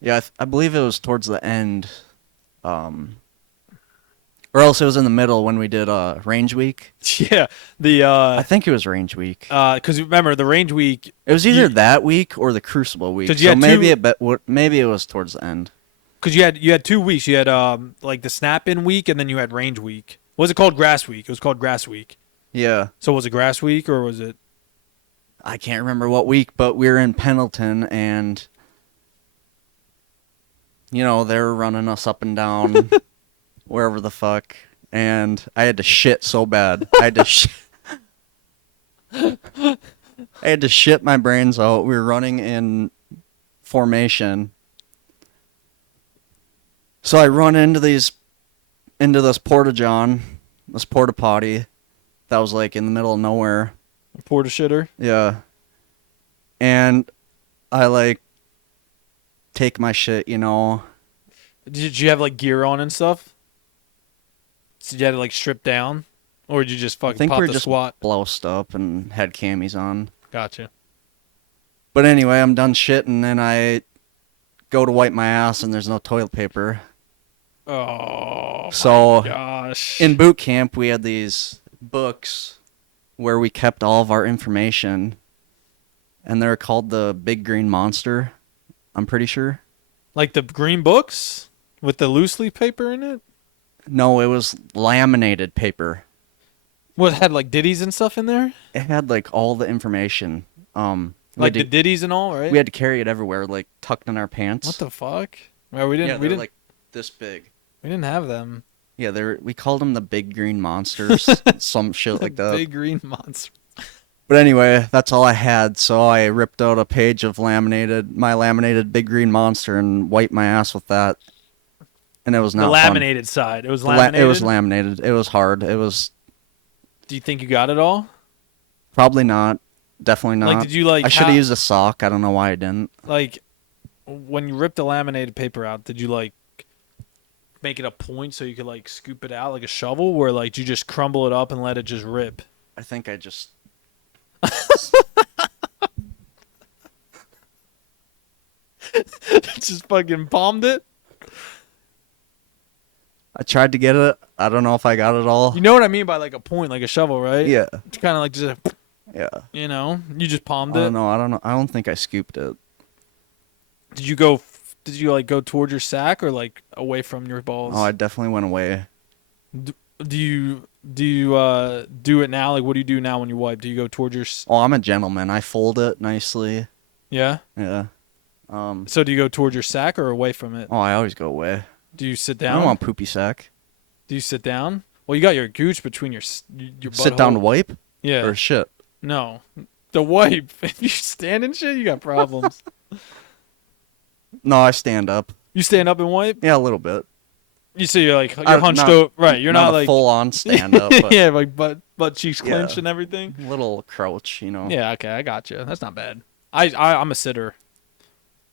Yeah, I believe it was towards the end. Or else it was in the middle when we did range week. Yeah. I think it was range week. Because remember the range week. It was either that week or the Crucible week. 'Cause you So had maybe it was towards the end. Because you had 2 weeks. You had like the snap in week, and then you had range week. Was it called grass week? It was called grass week. Yeah. So was it grass week or was it? I can't remember what week, but we were in Pendleton and they were running us up and down wherever the fuck, and I had to shit so bad. I had to shit my brains out. We were running in formation. So I run into this porta-john, this porta potty that was like in the middle of nowhere. Porta shitter. Yeah. And I like take my shit, Did you have like gear on and stuff? Did you have to like strip down, or did you just I fucking think pop we were the just squat? bloused up and had camis on. Gotcha. But anyway, I'm done shit, and then I go to wipe my ass, and there's no toilet paper. Oh. So my gosh. in boot camp, we had these books where we kept all of our information, and they're called the Big Green Monster. I'm pretty sure. Like the green books with the loose leaf paper in it. No, it was laminated paper. What had like ditties and stuff in there? It had like all the information. Like the ditties and all, right? We had to carry it everywhere, like tucked in our pants. What the fuck? Well, we didn't. Yeah, we they're didn't. like this big. We didn't have them. Yeah, we called them the Big Green Monsters, some shit like that. Big green monster. But anyway, that's all I had. So I ripped out a page of my laminated Big Green Monster, and wiped my ass with that. And it was not The fun. laminated side. It was laminated. It was laminated. It was hard. It was Do you think you got it all? probably not. Definitely not. Like, did you like? I should have used a sock. I don't know why I didn't. Like, when you ripped the laminated paper out, did you like make it a point so you could like scoop it out like a shovel, or like do you just crumble it up and let it just rip? I think I just. Just fucking palmed it. I tried to get it. I don't know if I got it all. You know what I mean by like a point, like a shovel, right? Yeah. It's kind of like just, Yeah. you just palmed I it. don't know. I don't know. I don't think I scooped it. Did you go? Did you like go towards your sack or like away from your balls? Oh, I definitely went away. Do you do it now? Like, what do you do now when you wipe? Do you go towards your? Oh, I'm a gentleman. I fold it nicely. Yeah. Yeah. So do you go towards your sack or away from it? Oh, I always go away. Do you sit I down? don't want poopy sack. Do you sit down? Well, you got your gooch between your Sit down to butthole. wipe Yeah. or shit. No. The wipe. If you stand and shit, you got problems. No, I stand up. You stand up and wipe? Yeah, a little bit. You see, you're hunched not- over. Right. You're not a like full on stand up, but yeah, like butt cheeks Yeah. clenched and everything. a little crouch, you know. Yeah. Okay, I got you. That's not bad. I'm a sitter.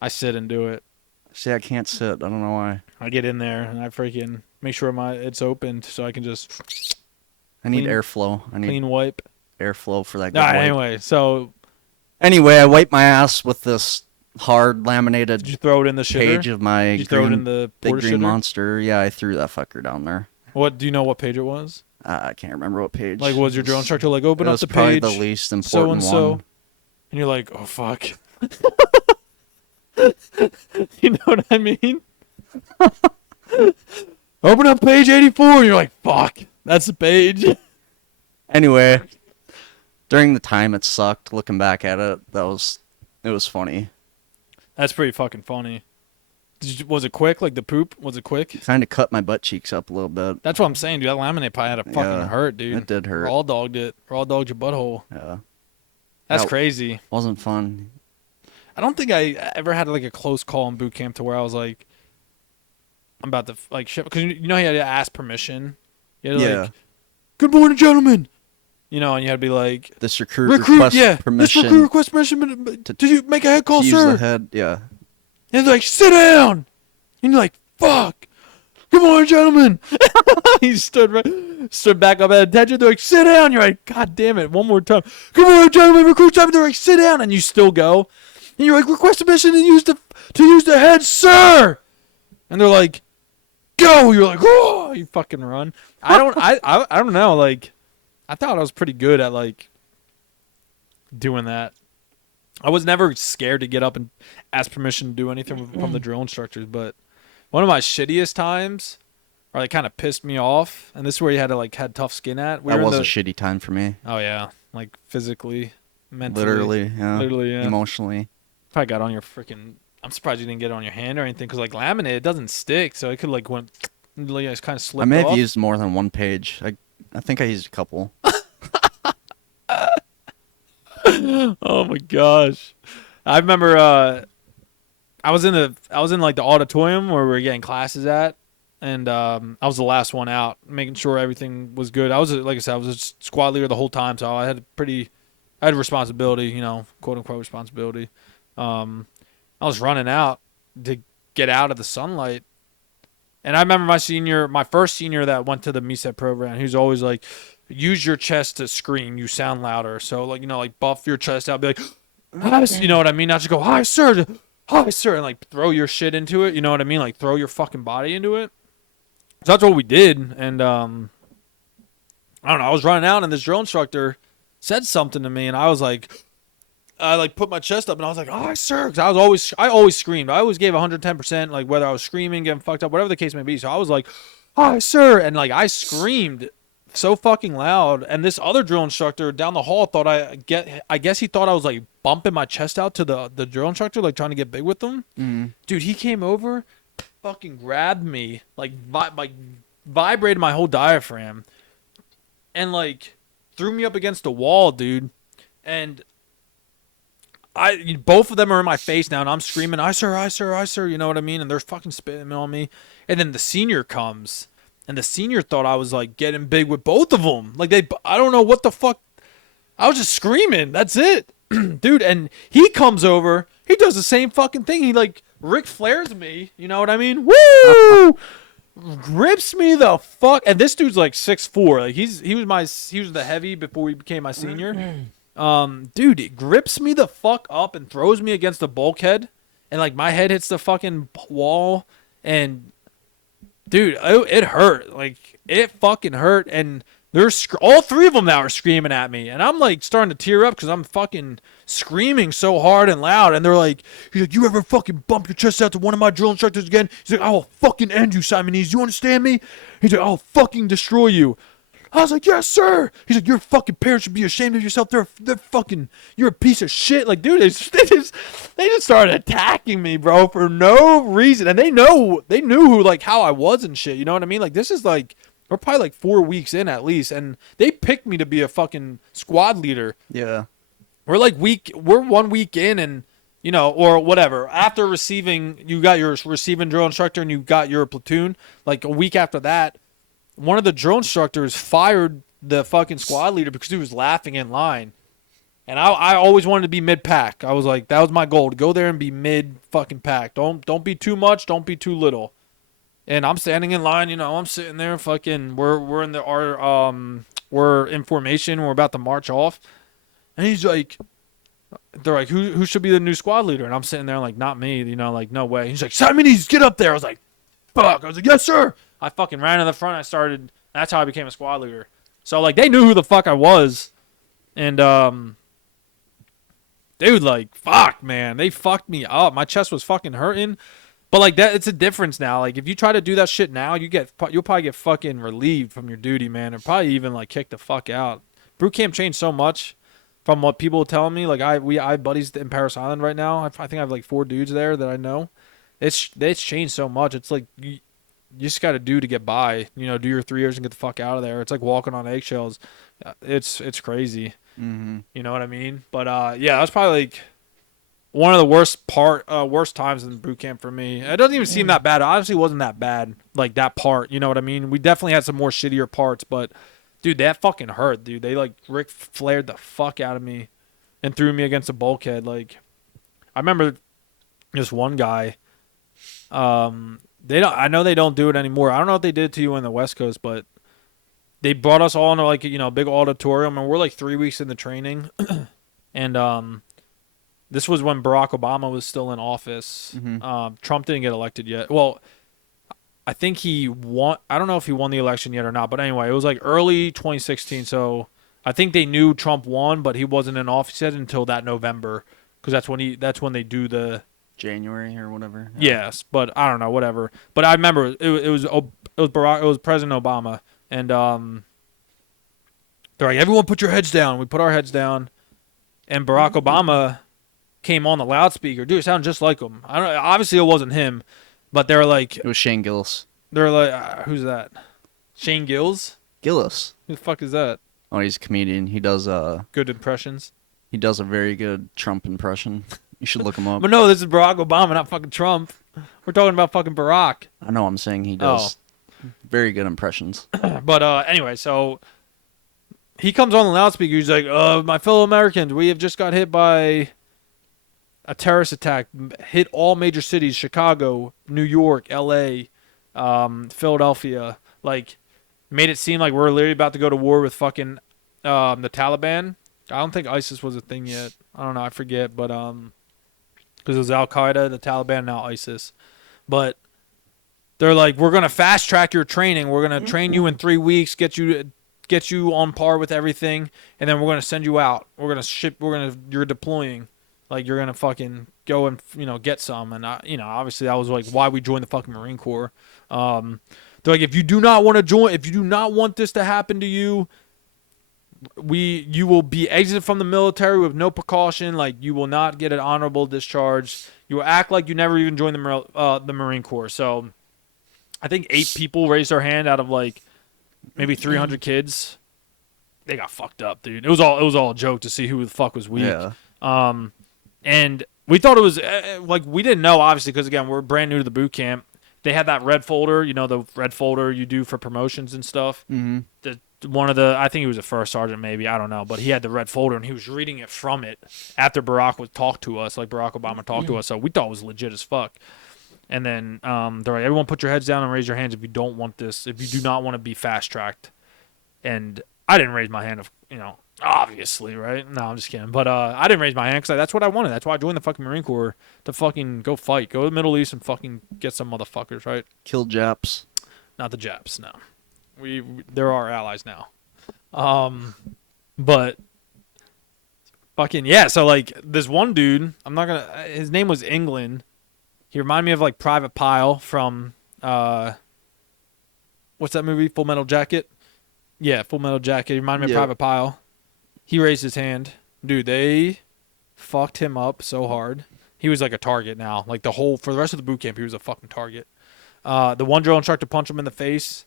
I sit and do it. See, I can't sit. I don't know why. I get in there and I freaking make sure it's opened so I can just I need Clean- airflow. I need clean wipe. airflow for that. Nah, Good wipe. anyway, so Anyway, I wipe my ass with this hard did you laminated throw it in the shitter? page of my Did you throw it in green, the big porta green shitter? monster. Yeah, I threw that fucker down there. What do you know what page it was? I can't remember what page. Like, was your drill instructor like, open It up was the probably page, the least so important and so, one. and you're like, oh fuck. You know what I mean? Open up page 84, and you're like, fuck, that's the page. Anyway, during the time it sucked. Looking back at it, it was funny. That's pretty fucking funny. Was it quick? Like the poop? Was it quick? Kind of cut my butt cheeks up a little bit. That's what I'm saying, dude. That laminate pie had to fucking Yeah, hurt, dude. It did hurt. Raw dogged it. Raw dogged your butthole. Yeah, That's That- crazy. wasn't fun. I don't think I ever had like a close call in boot camp to where I was like, I'm about to like shit. Because you know, you had to ask permission. You had to Yeah. like, good morning, gentlemen. You know, and you had to be like, This recruit recruit, requests yeah. permission This recruit requests permission. Did you make a head call, to use sir? the head. Yeah, And they're like, sit down. And you're like, fuck. Good morning, gentlemen. He stood back up at attention. They're like, sit down. You're like, God damn it. One more time. Good morning, gentlemen. Recruit time. They're like, sit down. And you still go. And you're like, request permission to use the head, sir. And they're like, go. You're like, oh, you fucking run. I don't know. Like, I thought I was pretty good at like doing that. I was never scared to get up and ask permission to do anything from the drill instructors, but one of my shittiest times, or like kind of pissed me off, and this is where you had to like had tough skin at. that was a shitty time for me. Oh yeah, like physically, mentally, Literally, yeah. Emotionally. Probably got on your freaking. I'm surprised you didn't get it on your hand or anything, because like laminate, it doesn't stick, so it could like went, like, it's kind of slipped I may have off. used more than one page. I think I used a couple. Oh my gosh, I remember. I was in like the auditorium where we were getting classes at, and I was the last one out, making sure everything was good. I was like I said, I was a squad leader the whole time, so I had responsibility, you know, quote unquote responsibility. I was running out to get out of the sunlight, and I remember my first senior that went to the MEPS program. He was always like, use your chest to scream, you sound louder. So like, you know, like buff your chest out, be like, hi, you know what I mean? Not just go, hi sir, and like throw your shit into it. You know what I mean? Like throw your fucking body into it. So that's what we did. And I don't know. I was running out, and this drill instructor said something to me, and I was like, I like put my chest up, and I was like, "Hi, sir," because I always screamed. I always gave 110%, like whether I was screaming, getting fucked up, whatever the case may be. So I was like, "Hi, sir," and like I screamed so fucking loud, and this other drill instructor down the hall thought I guess he thought I was like bumping my chest out to the drill instructor, like trying to get big with them. Dude, he came over, fucking grabbed me, like vibrated my whole diaphragm, and like threw me up against the wall, dude. And both of them are in my face now, and I'm screaming, "I sir," you know what I mean? And they're fucking spitting on me. And then the senior comes, and the senior thought I was like getting big with both of them. Like I don't know what the fuck. I was just screaming. That's it, dude. And he comes over. He does the same fucking thing. He like Ric Flairs me. You know what I mean? Woo! Grips me the fuck. And this dude's like 6'4". Like he was the heavy before he became my senior. Dude, it grips me the fuck up and throws me against the bulkhead, and like my head hits the fucking wall, and dude, it hurt. Like it fucking hurt, and there's all three of them now are screaming at me, and I'm like starting to tear up because I'm fucking screaming so hard and loud, and they're like, he's like, you ever fucking bump your chest out to one of my drill instructors again? He's like, I will fucking end you, Simonese. You understand me? He's like, I'll fucking destroy you. I was like, yes, sir. He's like, your fucking parents should be ashamed of yourself. They're fucking, you're a piece of shit. Like, dude, they just started attacking me, bro, for no reason. And they knew who, like, how I was and shit. You know what I mean? Like, this is like, we're probably like 4 weeks in at least. And they picked me to be a fucking squad leader. Yeah. We're 1 week in and, you know, or whatever. After receiving, you got your receiving drill instructor and you got your platoon. Like a week after that, one of the drill instructors fired the fucking squad leader because he was laughing in line. And I always wanted to be mid-pack. I was like, that was my goal, to go there and be mid-fucking-pack. Don't be too much, don't be too little. And I'm standing in line, you know, I'm sitting there fucking, we're in formation, we're about to march off. And he's like, they're like, who should be the new squad leader? And I'm sitting there like, not me, you know, like, no way. He's like, Simonides, get up there. I was like, fuck. I was like, yes, sir. I fucking ran to the front. That's how I became a squad leader. So, like, they knew who the fuck I was. And, dude, like, fuck, man. They fucked me up. My chest was fucking hurting. But, like, that, it's a difference now. Like, if you try to do that shit now, you'll probably get fucking relieved from your duty, man. Or probably even, like, kicked the fuck out. Boot camp changed so much. From what people are telling me, like I have buddies in Paris Island right now. I think I have like 4 dudes there that I know. It's changed so much. It's like you just got to do to get by. You know, do your 3 years and get the fuck out of there. It's like walking on eggshells. It's crazy. Mm-hmm. You know what I mean? But yeah, that's probably like one of the worst times in boot camp for me. It doesn't even seem that bad. It obviously wasn't that bad. Like that part. You know what I mean? We definitely had some more shittier parts, but. Dude, that fucking hurt, dude. They, like, Rick flared the fuck out of me and threw me against a bulkhead. Like, I remember this one guy. I know they don't do it anymore. I don't know what they did to you on the West Coast, but they brought us all into, like, you know, a big auditorium, and we're, like, 3 weeks into training. And this was when Barack Obama was still in office. Mm-hmm. Trump didn't get elected yet. Well, I think he won. I don't know if he won the election yet or not. But anyway, it was like early 2016. So I think they knew Trump won, but he wasn't in office yet until that November, because that's when they do the January or whatever. Yes, but I don't know, whatever. But I remember it was President Obama, and they're like, everyone put your heads down. We put our heads down, and Barack Obama came on the loudspeaker. Dude, it sounded just like him. Obviously, it wasn't him. But they're like... It was Shane Gillis. They're like... who's that? Shane Gillis? Gillis. Who the fuck is that? Oh, he's a comedian. He does... good impressions? He does a very good Trump impression. You should look him up. But no, this is Barack Obama, not fucking Trump. We're talking about fucking Barack. I know, I'm saying he does very good impressions. But anyway, so... He comes on the loudspeaker. He's like, my fellow Americans, we have just got hit by... a terrorist attack hit all major cities: Chicago, New York, L.A., Philadelphia. Like, made it seem like we're literally about to go to war with fucking the Taliban. I don't think ISIS was a thing yet. I don't know. I forget. But because it was Al Qaeda, the Taliban, now ISIS. But they're like, we're gonna fast track your training. We're gonna train you in 3 weeks, get you on par with everything, and then we're gonna send you out. You're deploying. Like, you're going to fucking go and, you know, get some. And, obviously that was, like, why we joined the fucking Marine Corps. They're like, if you do not want to join, if you do not want this to happen to you, you will be exited from the military with no precaution. Like, you will not get an honorable discharge. You will act like you never even joined the Marine Corps. So, I think 8 people raised their hand out of, like, maybe 300 kids. They got fucked up, dude. It was all a joke to see who the fuck was weak. Yeah. And we thought it was, like, we didn't know, obviously, because, again, we're brand new to the boot camp. They had that red folder, you know, the red folder you do for promotions and stuff. Mm-hmm. I think he was a first sergeant, maybe, I don't know, but he had the red folder, and he was reading it from it after Barack would talk to us, like Barack Obama talked to us, so we thought it was legit as fuck. And then they're like, everyone put your heads down and raise your hands if you don't want this, if you do not want to be fast-tracked. And I didn't raise my hand, obviously, right? No, I'm just kidding. But I didn't raise my hand because that's what I wanted. That's why I joined the fucking Marine Corps, to fucking go fight. Go to the Middle East and fucking get some motherfuckers, right? Kill Japs. Not the Japs, no. They're our allies now. But fucking, yeah, so, like, this one dude, his name was England. He reminded me of, like, Private Pile from, what's that movie? Full Metal Jacket? Yeah, Full Metal Jacket. He reminded me of Yeah. Private Pile. He raised his hand. Dude, they fucked him up so hard. He was like a target now. Like for the rest of the boot camp, he was a fucking target. The one drill instructor punched him in the face,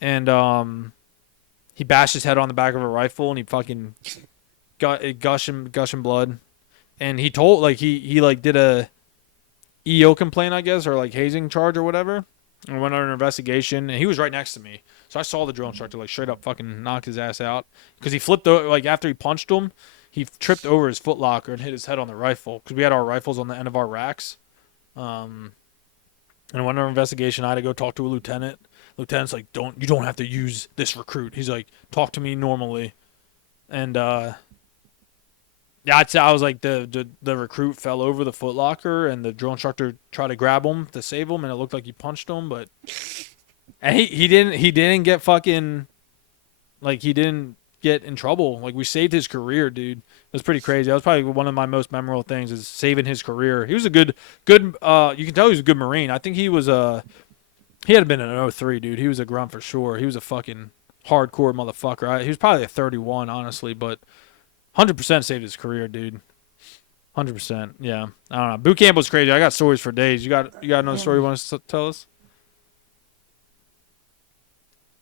and he bashed his head on the back of a rifle, and he fucking gushing blood. And he told he like did a EO complaint, I guess, or like hazing charge or whatever, and went under an investigation. And he was right next to me, so I saw the drill instructor like straight up fucking knock his ass out because he flipped over like after he punched him. He tripped over his footlocker and hit his head on the rifle because we had our rifles on the end of our racks. And went under investigation. I had to go talk to a lieutenant. Lieutenant's like, you don't have to use this recruit. He's like, talk to me normally. And yeah, I'd say I was like the recruit fell over the footlocker and the drill instructor tried to grab him to save him, and it looked like he punched him, but and he didn't get fucking like he didn't get in trouble. Like we saved his career, dude. It was pretty crazy. That was probably one of my most memorable things is saving his career. He was a good you can tell he was a good Marine. I think he was he had been an 03, dude. He was a grunt for sure. He was a fucking hardcore motherfucker. He was probably a 31, honestly, but 100% saved his career, dude. 100%. Yeah. I don't know. Boot camp was crazy. I got stories for days. You got another story you want to tell us?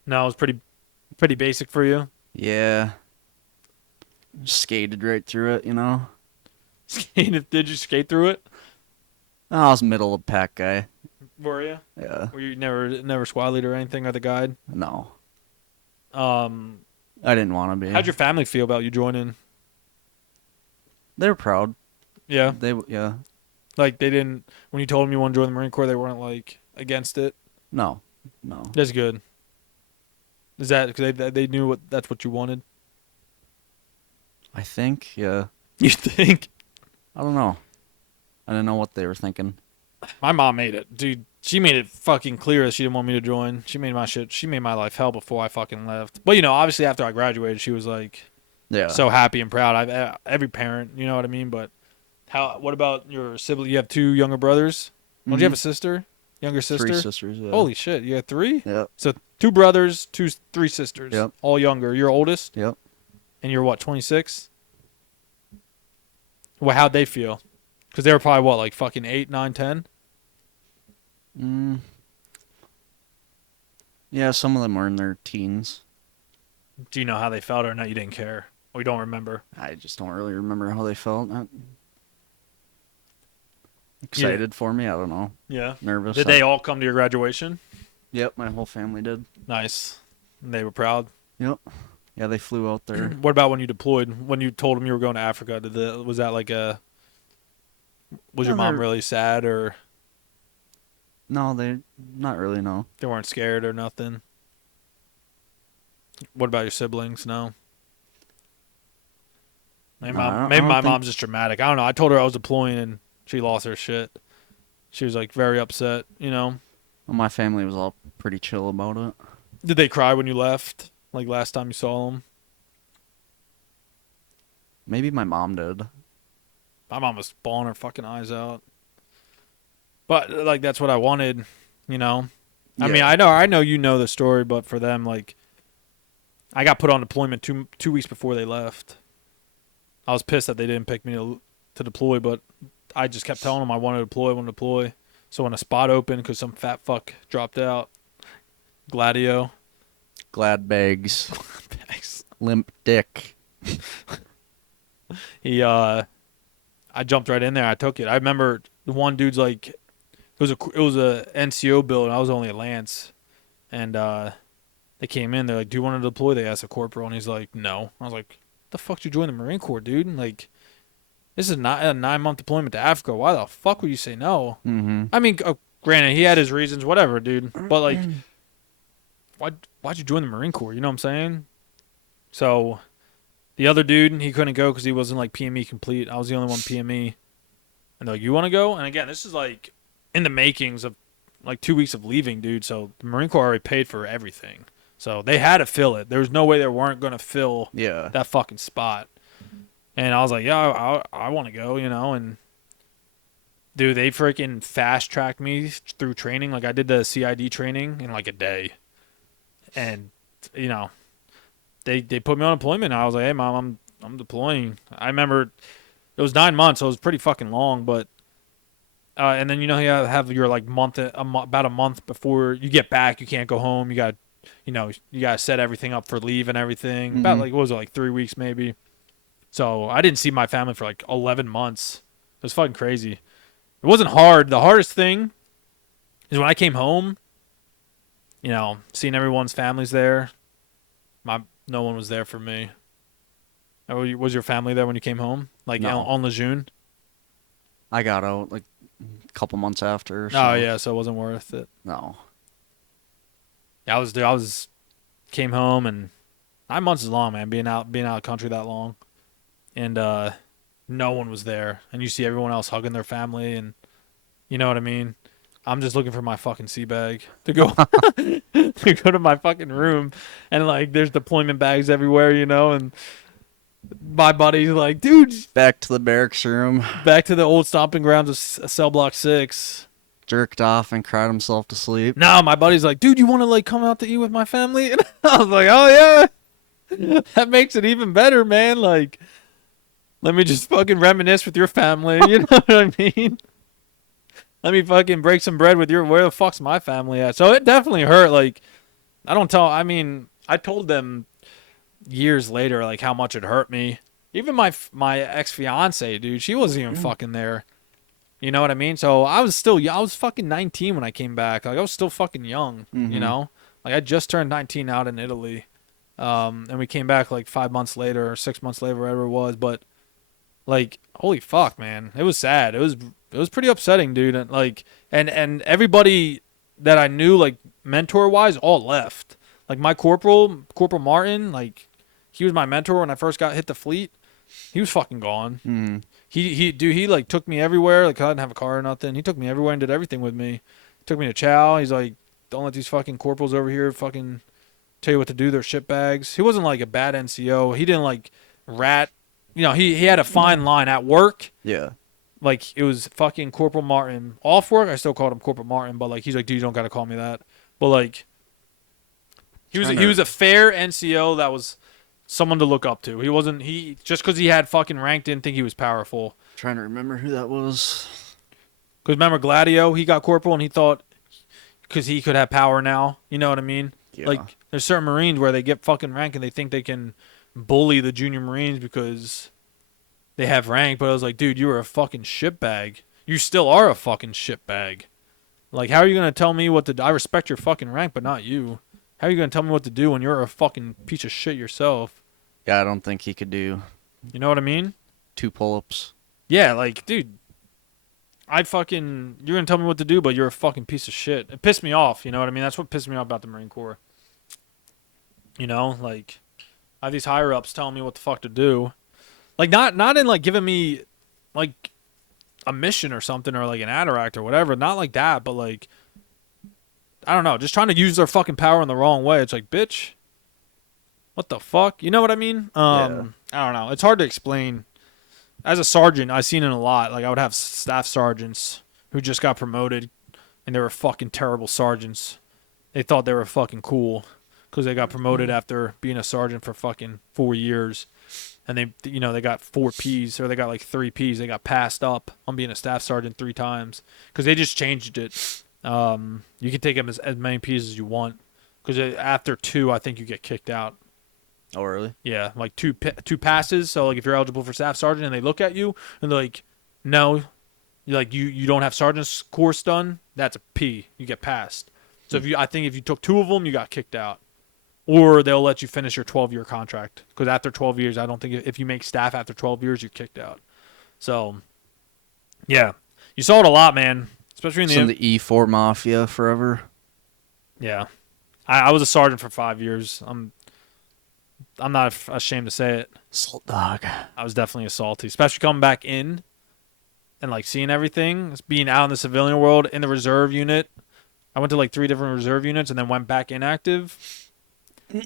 No, it was pretty basic for you. Yeah. Skated right through it, you know. Did you skate through it? I was middle of pack guy. Were you? Yeah. Were you never squad leader or anything or the guide? No. I I didn't want to be. How'd your family feel about you joining? They were proud. Yeah. Yeah. Like they didn't when you told them you want to join the Marine Corps, they weren't like against it. No. That's good. Is that because they knew that's what you wanted? I think, yeah. You think? I don't know. I didn't know what they were thinking. My mom made it, dude. She made it fucking clear that she didn't want me to join. She made my life hell before I fucking left. But obviously after I graduated, she was like, Yeah. so happy and proud. Every parent, you know what I mean. But what about your sibling? You have two younger brothers. Mm-hmm. Don't you have a sister? Younger sister? 3 sisters. Yeah. Holy shit, you have 3? Yep. So 2 brothers, 3 sisters. Yep. All younger. You're oldest. Yep. And you're what, 26? Well, how'd they feel? Because they were probably what, like fucking 8, 9, 10? Yeah, some of them were in their teens. Do you know how they felt or not? You didn't care? Or you don't remember? I just don't really remember how they felt. Excited for me? I don't know. Yeah. Nervous. Did they all come to your graduation? Yep, my whole family did. Nice. And they were proud? Yep. Yeah, they flew out there. What about when you deployed? When you told them you were going to Africa, was that like was your mom really sad or? No, they not really. No, they weren't scared or nothing. What about your siblings? No. Maybe my mom's just dramatic. I don't know. I told her I was deploying and she lost her shit. She was like very upset. Well, my family was all pretty chill about it. Did they cry when you left? Like last time you saw them? Maybe my mom did. My mom was bawling her fucking eyes out. But like that's what I wanted, Yeah. I mean, I know you know the story, but for them, like, I got put on deployment two weeks before they left. I was pissed that they didn't pick me to deploy, but I just kept telling them I wanted to deploy. So when a spot opened, because some fat fuck dropped out, Gladio. Glad bags. Limp dick. I jumped right in there. I took it. I remember the one dude's like, it was a NCO build, and I was only a Lance, and they came in. They're like, "Do you want to deploy?" They asked a corporal, and he's like, "No." I was like, "The fuck did you join the Marine Corps, dude? Like, this is not a 9-month deployment to Africa. Why the fuck would you say no?" Mm-hmm. I mean, granted, he had his reasons, whatever, dude. But like, why'd you join the Marine Corps? You know what I'm saying? So, the other dude, he couldn't go because he wasn't like PME complete. I was the only one PME, and they're like, "You want to go?" And again, this is like in the makings of like 2 weeks of leaving, dude. So the Marine Corps already paid for everything, so they had to fill it. There was no way they weren't gonna fill that fucking spot. And I was like, "Yeah, I want to go," And dude, they freaking fast tracked me through training. Like I did the CID training in like a day, and they put me on deployment. And I was like, hey, Mom, I'm deploying. I remember it was 9 months, so it was pretty fucking long. But and then you have your like about a month before you get back, you can't go home. You got you got to set everything up for leave and everything. Mm-hmm. About like what was it, like 3 weeks maybe. So I didn't see my family for like 11 months. It was fucking crazy. It wasn't hard. The hardest thing is when I came home. Seeing everyone's families there. No one was there for me. Was your family there when you came home? Like No. on Lejeune? I got out like a couple months after. So. Oh yeah, so it wasn't worth it. No. Yeah, I was came home, and 9 months is long, man. Being out of the country that long, and no one was there, and you see everyone else hugging their family, and you know what I mean. I'm just looking for my fucking sea bag to go to go to my fucking room, and like there's deployment bags everywhere, and my buddy's like, dude, Back to the barracks room. back to the old stomping grounds of Cell Block 6. Jerked off and cried himself to sleep. No, my buddy's like, dude, you want to like come out to eat with my family? And I was like, oh yeah, that makes it even better, man. Like, let me just fucking reminisce with your family. You know what I mean? Let me fucking break some bread with where the fuck's my family at? So it definitely hurt. Like, I told them years later, like, how much it hurt me. Even my ex-fiance, dude, she wasn't even fucking there. You know what I mean? So I was fucking 19 when I came back. Like, I was still fucking young, Like, I just turned 19 out in Italy. And we came back like 5 months later or 6 months later, whatever it was. But, like, holy fuck, man. It was sad. It was pretty upsetting, dude. And like, and everybody that I knew, like, mentor wise, all left. Like my Corporal Martin, like, he was my mentor when I first hit the fleet. He was fucking gone. Mm. He like took me everywhere. Like, I didn't have a car or nothing. He took me everywhere and did everything with me. Took me to chow. He's like, don't let these fucking corporals over here fucking tell you what to do. They're shitbags. He wasn't like a bad NCO. He didn't like rat. He had a fine line at work. Yeah. Like, it was fucking Corporal Martin. Off work, I still called him Corporal Martin, but like, he's like, dude, you don't gotta call me that. But like, he was a fair NCO that was someone to look up to. He just because he had fucking rank didn't think he was powerful. Trying to remember who that was. Because remember Gladio, he got corporal and he thought because he could have power now. You know what I mean? Yeah. Like, there's certain Marines where they get fucking rank and they think they can bully the junior Marines because they have rank. But I was like, dude, you were a fucking shitbag. You still are a fucking shitbag. Like, how are you going to tell me what to do? I respect your fucking rank, but not you. How are you going to tell me what to do when you're a fucking piece of shit yourself? Yeah, I don't think he could do You know what I mean? 2 pull-ups. Yeah, like, dude, you're going to tell me what to do, but you're a fucking piece of shit. It pissed me off, you know what I mean? That's what pissed me off about the Marine Corps. Like, I have these higher-ups telling me what the fuck to do. Like, not in, like, giving me, like, a mission or something or, like, an Adiract or whatever. Not like that, but, like, I don't know, just trying to use their fucking power in the wrong way. It's like, bitch, what the fuck? You know what I mean? Yeah. I don't know. It's hard to explain. As a sergeant, I've seen it a lot. Like, I would have staff sergeants who just got promoted, and they were fucking terrible sergeants. They thought they were fucking cool because they got promoted after being a sergeant for fucking 4 years. And they got 4 Ps, or they got like 3 Ps. They got passed up on being a staff sergeant 3 times because they just changed it. You can take them as many Ps as you want because after 2, I think you get kicked out. Oh, really? Yeah, like two passes. So like if you're eligible for staff sergeant and they look at you and they're like, no, you don't have sergeant's course done, that's a P. You get passed. So if you took 2 of them, you got kicked out. Or they'll let you finish your 12-year contract because after 12 years, I don't think if you make staff after 12 years, you're kicked out. So, yeah, you saw it a lot, man. Especially in the E4 Mafia forever. Yeah, I was a sergeant for 5 years. I'm not ashamed to say it. Salt dog. I was definitely a salty, especially coming back in and like seeing everything, being out in the civilian world in the reserve unit. I went to like 3 different reserve units and then went back inactive.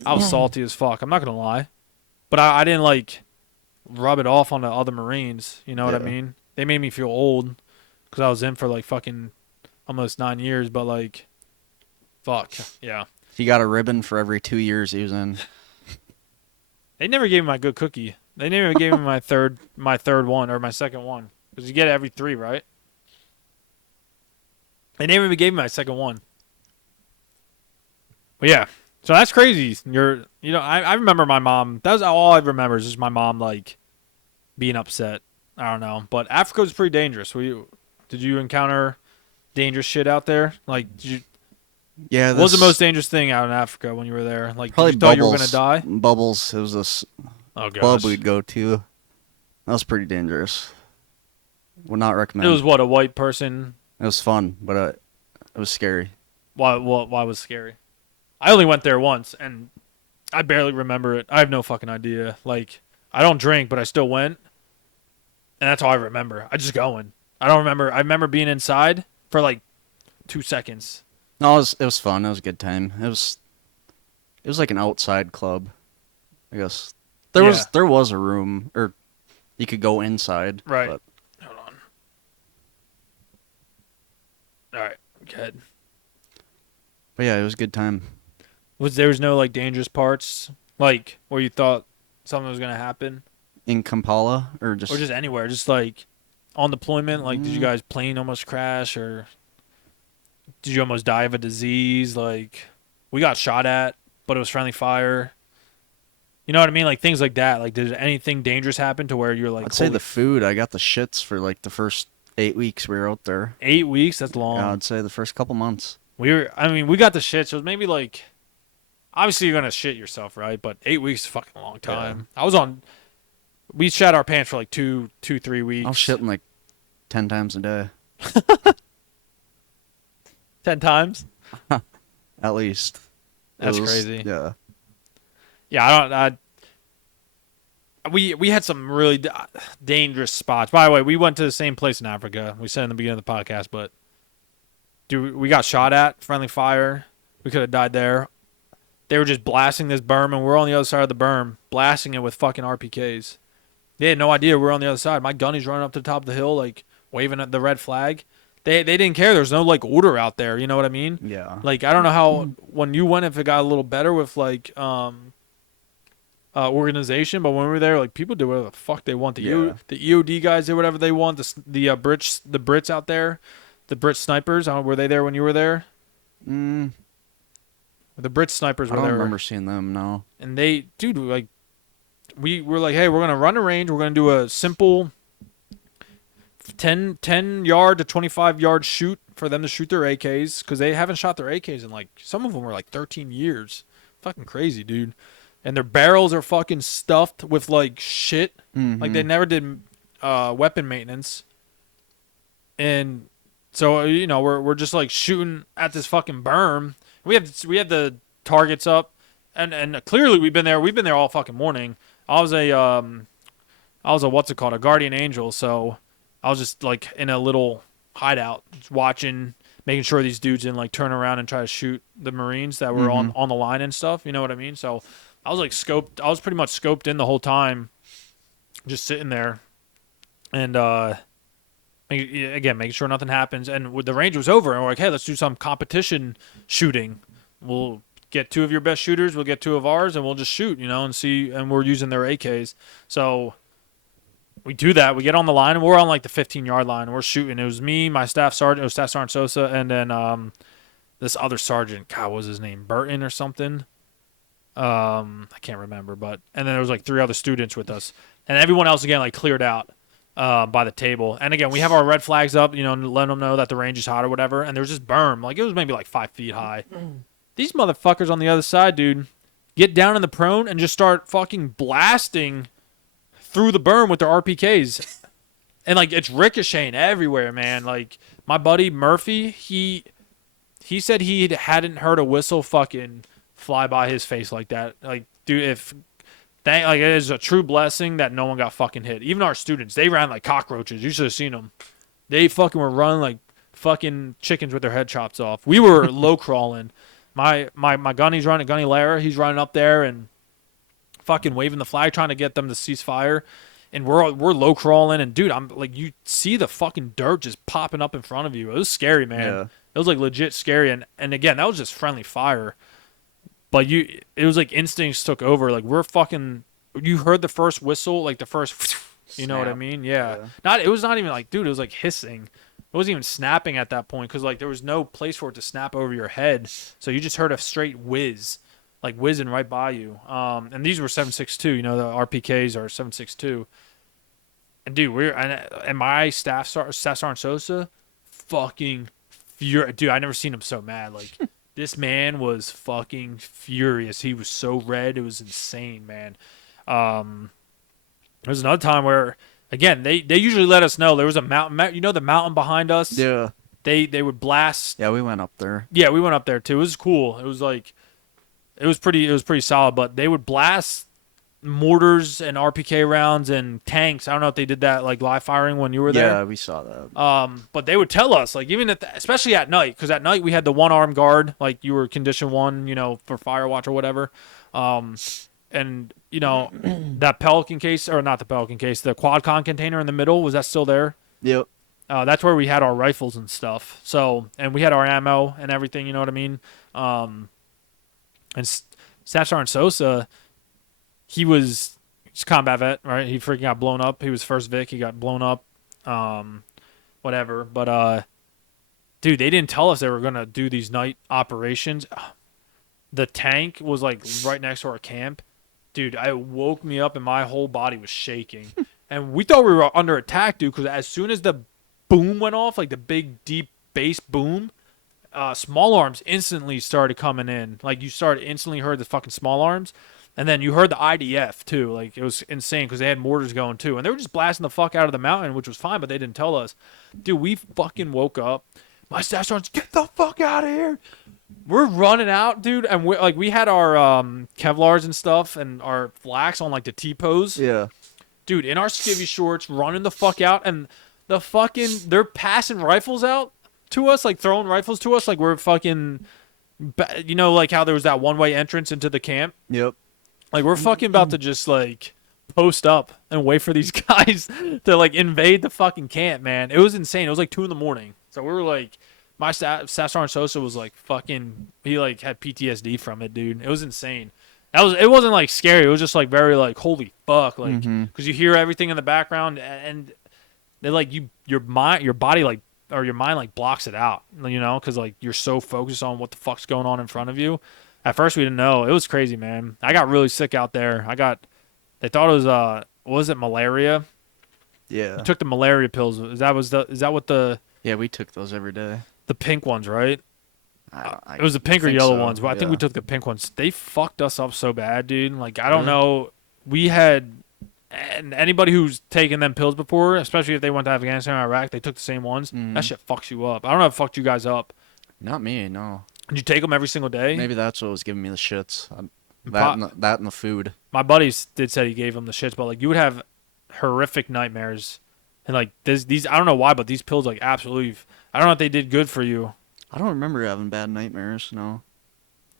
I was salty as fuck. I'm not gonna lie, but I didn't like rub it off on the other Marines. You know what I mean? They made me feel old because I was in for like fucking almost 9 years. But like, fuck yeah. He got a ribbon for every 2 years he was in. They never gave me my good cookie. They never gave me my third one or my second one because you get it every 3, right? They never even gave me my second one. But yeah, so that's crazy. I remember my mom. That was all I remember is just my mom like being upset. I don't know, but Africa was pretty dangerous. Did you encounter dangerous shit out there? Like, Yeah, what was the most dangerous thing out in Africa when you were there? Like, probably you thought you were Bubbles. gonna die? Bubbles. It was this club we'd go to. That was pretty dangerous. Would not recommend. It was what, a white person? It was fun, but it was scary. Why was it scary? I only went there once, and I barely remember it. I have no fucking idea. Like, I don't drink, but I still went, and that's all I remember. I just going. I don't remember. I remember being inside for like 2 seconds. No, it was fun. It was a good time. It was like an outside club, I guess. There was a room, or you could go inside. Right. But Hold on. All right. Go ahead. But yeah, it was a good time. There was no like dangerous parts, like where you thought something was gonna happen, In Kampala, or just anywhere, just like on deployment. Like, did you guys plane almost crash, or did you almost die of a disease? Like, we got shot at, but it was friendly fire. You know what I mean? Like things like that. Like, did anything dangerous happen to where you're like? I'd say the food. I got the shits for like the first 8 weeks we were out there. 8 weeks? That's long. Yeah, I'd say the first couple months. We got the shits. So it was maybe like. Obviously, you're gonna shit yourself, right? But 8 weeks is a fucking long time. Yeah. We shat our pants for like 3 weeks. I was shitting like 10 times a day. 10 times? At least. That's crazy. Yeah. Yeah, we had some really dangerous spots. By the way, we went to the same place in Africa. We said in the beginning of the podcast, but dude, we got shot at, friendly fire. We could have died there. They were just blasting this berm, and we're on the other side of the berm, blasting it with fucking RPKs. They had no idea we were on the other side. My gunny's running up to the top of the hill, like, waving at the red flag. They didn't care. There's no, like, order out there. You know what I mean? Yeah. Like, I don't know how, when you went, if it got a little better with, like, organization, but when we were there, like, people do whatever the fuck they want. The EOD guys do whatever they want. The Brits out there, the Brit snipers, were they there when you were there? The Brit snipers were there. I don't remember seeing them, no. And they, dude, like, we were like, hey, we're going to run a range. We're going to do a simple 10 yard to 25 yard shoot for them to shoot their AKs, because they haven't shot their AKs in, like, some of them were like 13 years. Fucking crazy, dude. And their barrels are fucking stuffed with, like, shit. Mm-hmm. Like, they never did weapon maintenance. And so, you know, we're just, like, shooting at this fucking berm. We have the targets up, and clearly we've been there all fucking morning. I was a what's it called, a guardian angel, so I was just like in a little hideout, just watching, making sure these dudes didn't like turn around and try to shoot the Marines that were on the line and stuff. You know what I mean? So I was like scoped. I was pretty much scoped in the whole time, just sitting there, and making sure nothing happens. And when the range was over, and we're like, hey, let's do some competition shooting. We'll get 2 of your best shooters, we'll get 2 of ours, and we'll just shoot, you know, and see. And we're using their AKs. So we do that. We get on the line, and we're on like the 15-yard line. And we're shooting. It was me, my staff sergeant, it was Staff Sergeant Sosa, and then this other sergeant, God, what was his name? Burton or something? I can't remember. And then there was like 3 other students with us. And everyone else, again, like cleared out. By the table. And again, we have our red flags up, you know, letting them know that the range is hot or whatever. And there's this berm, like it was maybe like 5 feet high. These motherfuckers on the other side, dude, get down in the prone and just start fucking blasting through the berm with their RPKs. And like it's ricocheting everywhere, man. Like my buddy Murphy, he said he hadn't heard a whistle fucking fly by his face like that. Like, dude, it is a true blessing that no one got fucking hit. Even our students, they ran like cockroaches. You should have seen them. They fucking were running like fucking chickens with their head chopped off. We were low crawling. My gunny's running, Gunny Lara, he's running up there and fucking waving the flag, trying to get them to cease fire. And we're low crawling, and dude, I'm like, you see the fucking dirt just popping up in front of you. It was scary, man. Yeah. It was like legit scary. And again, that was just friendly fire. But it was like instincts took over. Like we're fucking you heard the first whistle, like the first, you know what I Snap. mean? Yeah. It was not even like, dude, it was like hissing. It wasn't even snapping at that point because like there was no place for it to snap over your head. So you just heard a straight whiz, like whizzing right by you. And these were 7.62. You know, the RPKs are 7.62. And dude, and my staff sergeant Sosa, fucking furious. Dude, I never seen him so mad. Like this man was fucking furious. He was so red. It was insane, man. There was another time where, again, they usually let us know there was a mountain. You know the mountain behind us. Yeah. They would blast. Yeah, we went up there. Yeah, we went up there too. It was cool. It was like, it was pretty solid. But they would blast mortars and RPK rounds and tanks. I don't know if they did that like live firing when you were there. Yeah, we saw that. But they would tell us like even especially at night, because at night we had the one armed guard, like you were condition 1, you know, for fire watch or whatever. And you know that Pelican case, or not the Pelican case, the quad-con container in the middle, was that still there? Yep. That's where we had our rifles and stuff. So, and we had our ammo and everything. You know what I mean? And Staff Sergeant Sosa, he's a combat vet, right? He freaking got blown up. He was first Vic. He got blown up. Whatever. But dude, they didn't tell us they were gonna do these night operations. The tank was like right next to our camp. Dude, it woke me up and my whole body was shaking. And we thought we were under attack, dude, because as soon as the boom went off, like the big, deep bass boom, small arms instantly started coming in. Like, you started instantly heard the fucking small arms. And then you heard the IDF, too. Like, it was insane because they had mortars going, too. And they were just blasting the fuck out of the mountain, which was fine, but they didn't tell us. Dude, we fucking woke up. My staff sergeant's, get the fuck out of here. We're running out, dude, and we had our Kevlars and stuff and our flax on like the T-pose. Yeah. Dude, in our skivvy shorts, running the fuck out, and they're passing rifles out to us, like throwing rifles to us, like we're fucking, you know, like how there was that one-way entrance into the camp. Yep. Like we're fucking about to just like post up and wait for these guys to like invade the fucking camp, man. It was insane. It was like 2 a.m. So we were like. My staff sergeant Sosa was like fucking. He like had PTSD from it, dude. It was insane. It wasn't like scary. It was just like very like holy fuck, like because you hear everything in the background and they like your body like or your mind like blocks it out, you know, because like you're so focused on what the fuck's going on in front of you. At first we didn't know. It was crazy, man. I got really sick out there. They thought it was what was it, malaria? Yeah. I took the malaria pills. Is that what the Yeah, we took those every day. The pink ones, right? It was the pink or yellow ones, but I think we took the pink ones. They fucked us up so bad, dude. Like, I don't know. We had, and anybody who's taken them pills before, especially if they went to Afghanistan or Iraq, they took the same ones. That shit fucks you up. I don't know if it fucked you guys up. Not me, no. Did you take them every single day? Maybe that's what was giving me the shits. That and the food. My buddies said he gave them the shits, but like you would have horrific nightmares. And like these, I don't know why, but these pills like absolutely. I don't know if they did good for you. I don't remember having bad nightmares. No.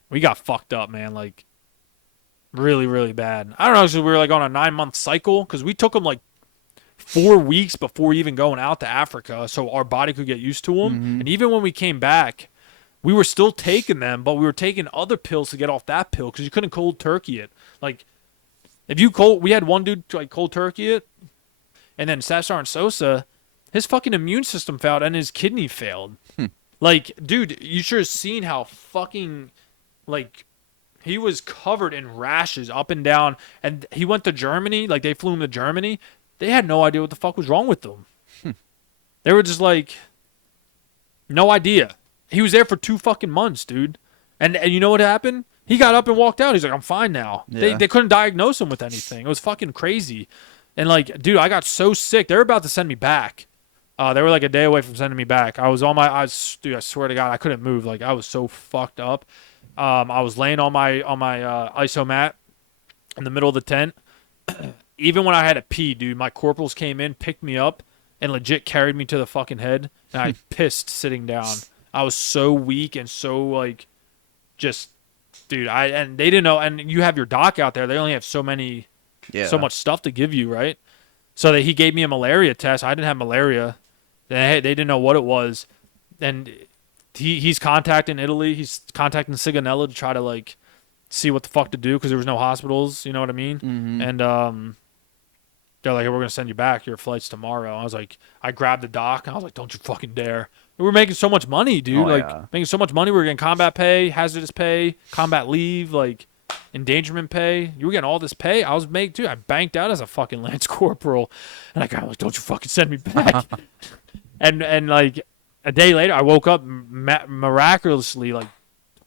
We got fucked up, man. Like really, really bad. I don't know, because we were like on a 9-month cycle because we took them like 4 weeks before even going out to Africa, so our body could get used to them. And even when we came back, we were still taking them, but we were taking other pills to get off that pill because you couldn't cold turkey it. Like we had one dude like cold turkey it. And then Staff Sergeant Sosa, his fucking immune system failed and his kidney failed. Like, dude, you should have seen how fucking, like, he was covered in rashes up and down. And he went to Germany. Like, they flew him to Germany. They had no idea what the fuck was wrong with them. They were just like, no idea. He was there for 2 fucking months, dude. And you know what happened? He got up and walked out. He's like, I'm fine now. Yeah. They couldn't diagnose him with anything. It was fucking crazy. And, like, dude, I got so sick. They were about to send me back. They were, like, a day away from sending me back. Dude, I swear to God, I couldn't move. Like, I was so fucked up. I was laying on my ISO mat in the middle of the tent. Even when I had to pee, dude, my corporals came in, picked me up, and legit carried me to the fucking head. And I pissed sitting down. I was so weak and so, like, just, dude, and they didn't know. And you have your doc out there. They only have so much stuff to give you, right? So he gave me a malaria test. I didn't have malaria. They didn't know what it was. And he's contacting Italy. He's contacting Sigonella to try to, like, see what the fuck to do because there was no hospitals. You know what I mean? Mm-hmm. And they're like, hey, we're gonna send you back. Your flight's tomorrow. I was like, I grabbed the doc and I was like, don't you fucking dare. We were making so much money, dude. Oh, like yeah. making so much money. We were getting combat pay, hazardous pay, combat leave, like endangerment pay. You were getting all this pay. I was making, dude. I banked out as a fucking lance corporal, and I was like, don't you fucking send me back. and like a day later, I woke up miraculously, like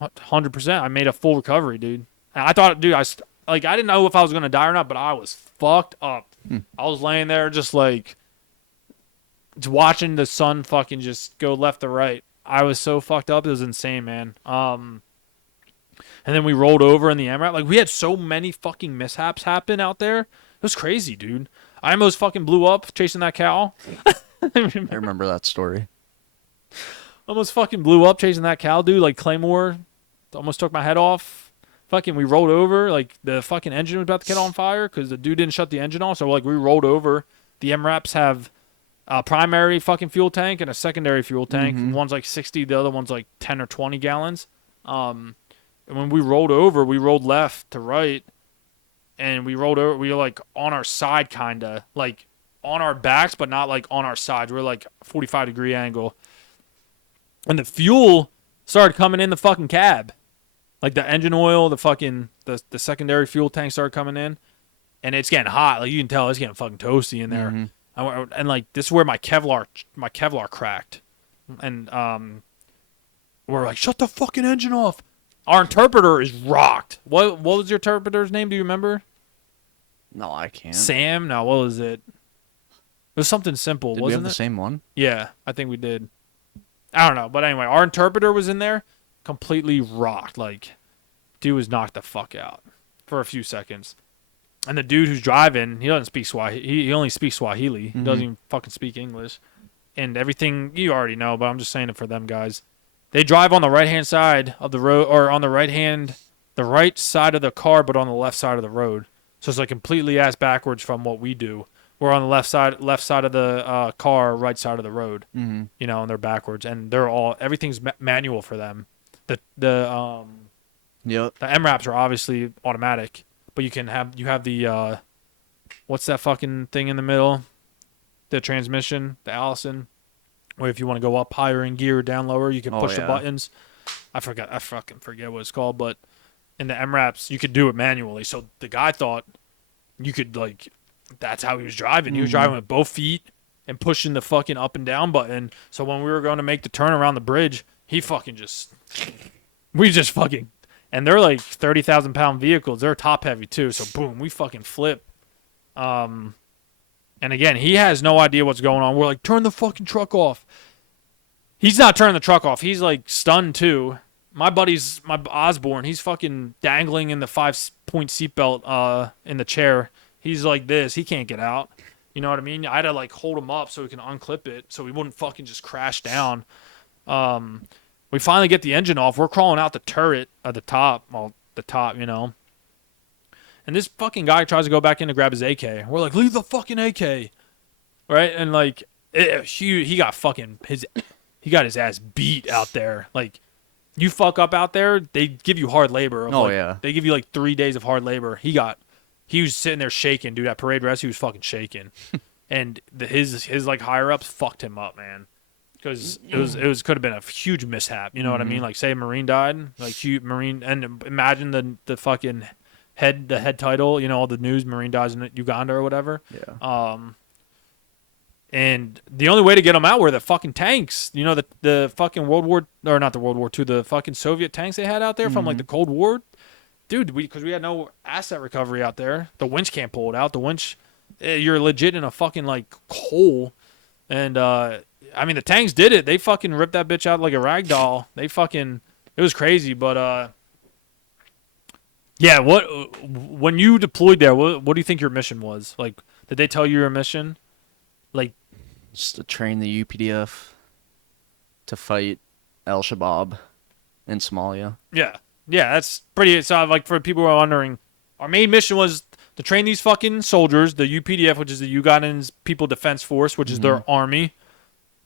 100%. I made a full recovery, dude. And I thought, dude, I didn't know if I was gonna die or not, but I was fucked up. I was laying there just like watching the sun fucking just go left to right. I was so fucked up. It was insane, man. And then we rolled over in the MRAP. Like, we had so many fucking mishaps happen out there. It was crazy, dude. I almost fucking blew up chasing that cow. I remember that story. Almost fucking blew up chasing that cow, dude. Like, Claymore almost took my head off. Fucking, we rolled over. Like, the fucking engine was about to get on fire because the dude didn't shut the engine off. So, like, we rolled over. The MRAPs have a primary fucking fuel tank and a secondary fuel tank. Mm-hmm. One's like 60, the other one's like 10 or 20 gallons. And when we rolled over, we rolled left to right. And we rolled over. We were like on our side, kind of. Like on our backs, but not like on our sides. We were like 45-degree angle. And the fuel started coming in the fucking cab. Like the engine oil, the fucking the secondary fuel tank started coming in, and it's getting hot. Like you can tell, it's getting fucking toasty in there. Mm-hmm. And like this is where my Kevlar cracked, and we're like, shut the fucking engine off. Our interpreter is rocked. What was your interpreter's name? Do you remember? No, I can't. Sam? No, what was it? It was something simple, Did wasn't we have it? the same one? Yeah, I think we did. I don't know, but anyway, our interpreter was in there, completely rocked. Like, dude was knocked the fuck out for a few seconds. And the dude who's driving, he doesn't speak Swahili. He only speaks Swahili. He doesn't even fucking speak English. And everything, you already know, but I'm just saying it for them guys. They drive on the right-hand side of the road, or on the right side of the car, but on the left side of the road. So it's like completely ass backwards from what we do. We're on the left side of the car, right side of the road. Mm-hmm. You know, and they're backwards, and they're all everything's manual for them. The MRAPs are obviously automatic, but you have the what's that fucking thing in the middle? The transmission, the Allison. Or if you want to go up higher in gear or down lower, you can push the buttons. I fucking forget what it's called, but in the MRAPs you could do it manually. So the guy thought you could like that's how he was driving. He was driving with both feet and pushing the fucking up and down button. So when we were going to make the turn around the bridge, he fucking and they're like 30,000-pound vehicles. They're top heavy too. So boom, we fucking flip. And again, he has no idea what's going on. We're like, turn the fucking truck off. He's not turning the truck off. He's like stunned too. My Osborne, he's fucking dangling in the 5-point seatbelt in the chair. He's like this. He can't get out. You know what I mean? I had to like hold him up so we can unclip it so he wouldn't fucking just crash down. We finally get the engine off. We're crawling out the turret at the top. Well, the top, you know. And this fucking guy tries to go back in to grab his AK. We're like, leave the fucking AK. Right? And like, he got his ass beat out there. Like, you fuck up out there, they give you hard labor. They give you like 3 days of hard labor. He was sitting there shaking, dude. At parade rest, he was fucking shaking. And his like higher ups fucked him up, man. Because it could have been a huge mishap. You know what I mean? Like, say a Marine died, like Marine, and imagine the fucking head title. You know, all the news: Marine dies in Uganda or whatever. Yeah. And the only way to get them out were the fucking tanks. You know, the fucking not the World War II, the fucking Soviet tanks they had out there from like the Cold War. Dude, because we had no asset recovery out there. The winch can't pull it out. The winch, you're legit in a fucking like hole. And I mean, the tanks did it. They fucking ripped that bitch out like a rag doll. It was crazy. But yeah, when you deployed there, what do you think your mission was? Like, did they tell you your mission? Like, just to train the UPDF to fight Al-Shabaab in Somalia. Yeah, that's pretty. So, like, for people who are wondering, our main mission was to train these fucking soldiers, the UPDF, which is the Ugandan People Defense Force, which is their army.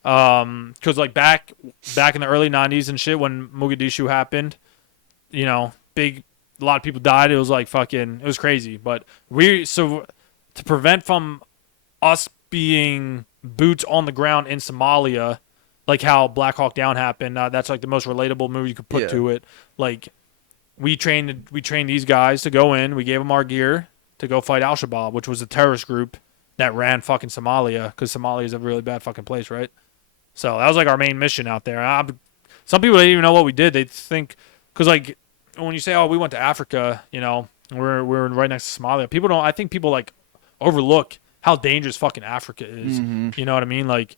Because like back in the early '90s and shit, when Mogadishu happened, you know, big a lot of people died. It was like fucking, it was crazy. But so to prevent from us being boots on the ground in Somalia, like how Black Hawk Down happened, that's like the most relatable movie you could put to it. Like we trained these guys to go in. We gave them our gear to go fight Al-Shabaab, which was a terrorist group that ran fucking Somalia, because Somalia is a really bad fucking place, right? So that was like our main mission out there. Some people didn't even know what we did. They think, because like when you say, "Oh, we went to Africa," you know, we're right next to Somalia. People don't. I think people like overlook how dangerous fucking Africa is. You know what I mean? Like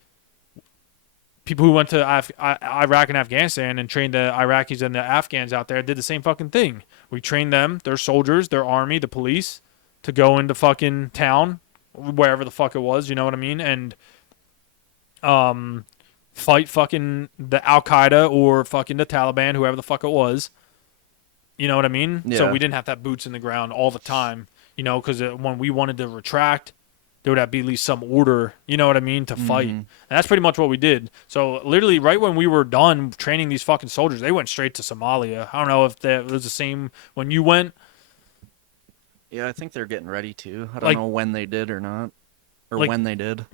people who went to Iraq and Afghanistan and trained the Iraqis and the Afghans out there did the same fucking thing. We trained them, their soldiers, their army, the police, to go into fucking town, wherever the fuck it was. You know what I mean? And fight fucking the Al Qaeda or fucking the Taliban, whoever the fuck it was. You know what I mean? Yeah. So we didn't have to have boots in the ground all the time, you know, because when we wanted to retract, there would have to be at least some order, you know what I mean, to fight. And that's pretty much what we did. So literally right when we were done training these fucking soldiers, they went straight to Somalia. I don't know if that was the same when you went. Yeah, I think they're getting ready to. I don't know when they did or not. Or when they did.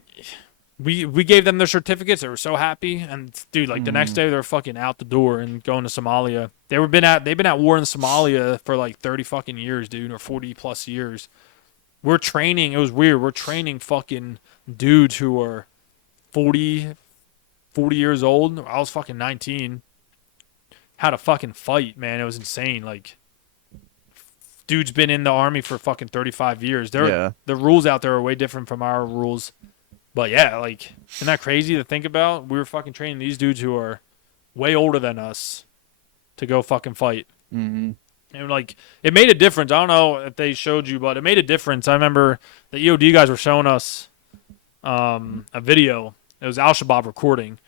We gave them their certificates. They were so happy, and dude, like the next day they're fucking out the door and going to Somalia. They've been at war in Somalia for like 30 fucking years, dude, or 40 plus years. We're training. It was weird. We're training fucking dudes who are 40 years old. I was fucking 19. How to fucking fight, man. It was insane. Like, dude's been in the army for fucking 35 years. The rules out there are way different from our rules. But yeah, like, isn't that crazy to think about? We were fucking training these dudes who are way older than us to go fucking fight. And like, it made a difference. I don't know if they showed you, but it made a difference. I remember the EOD guys were showing us a video. It was Al-Shabaab recording,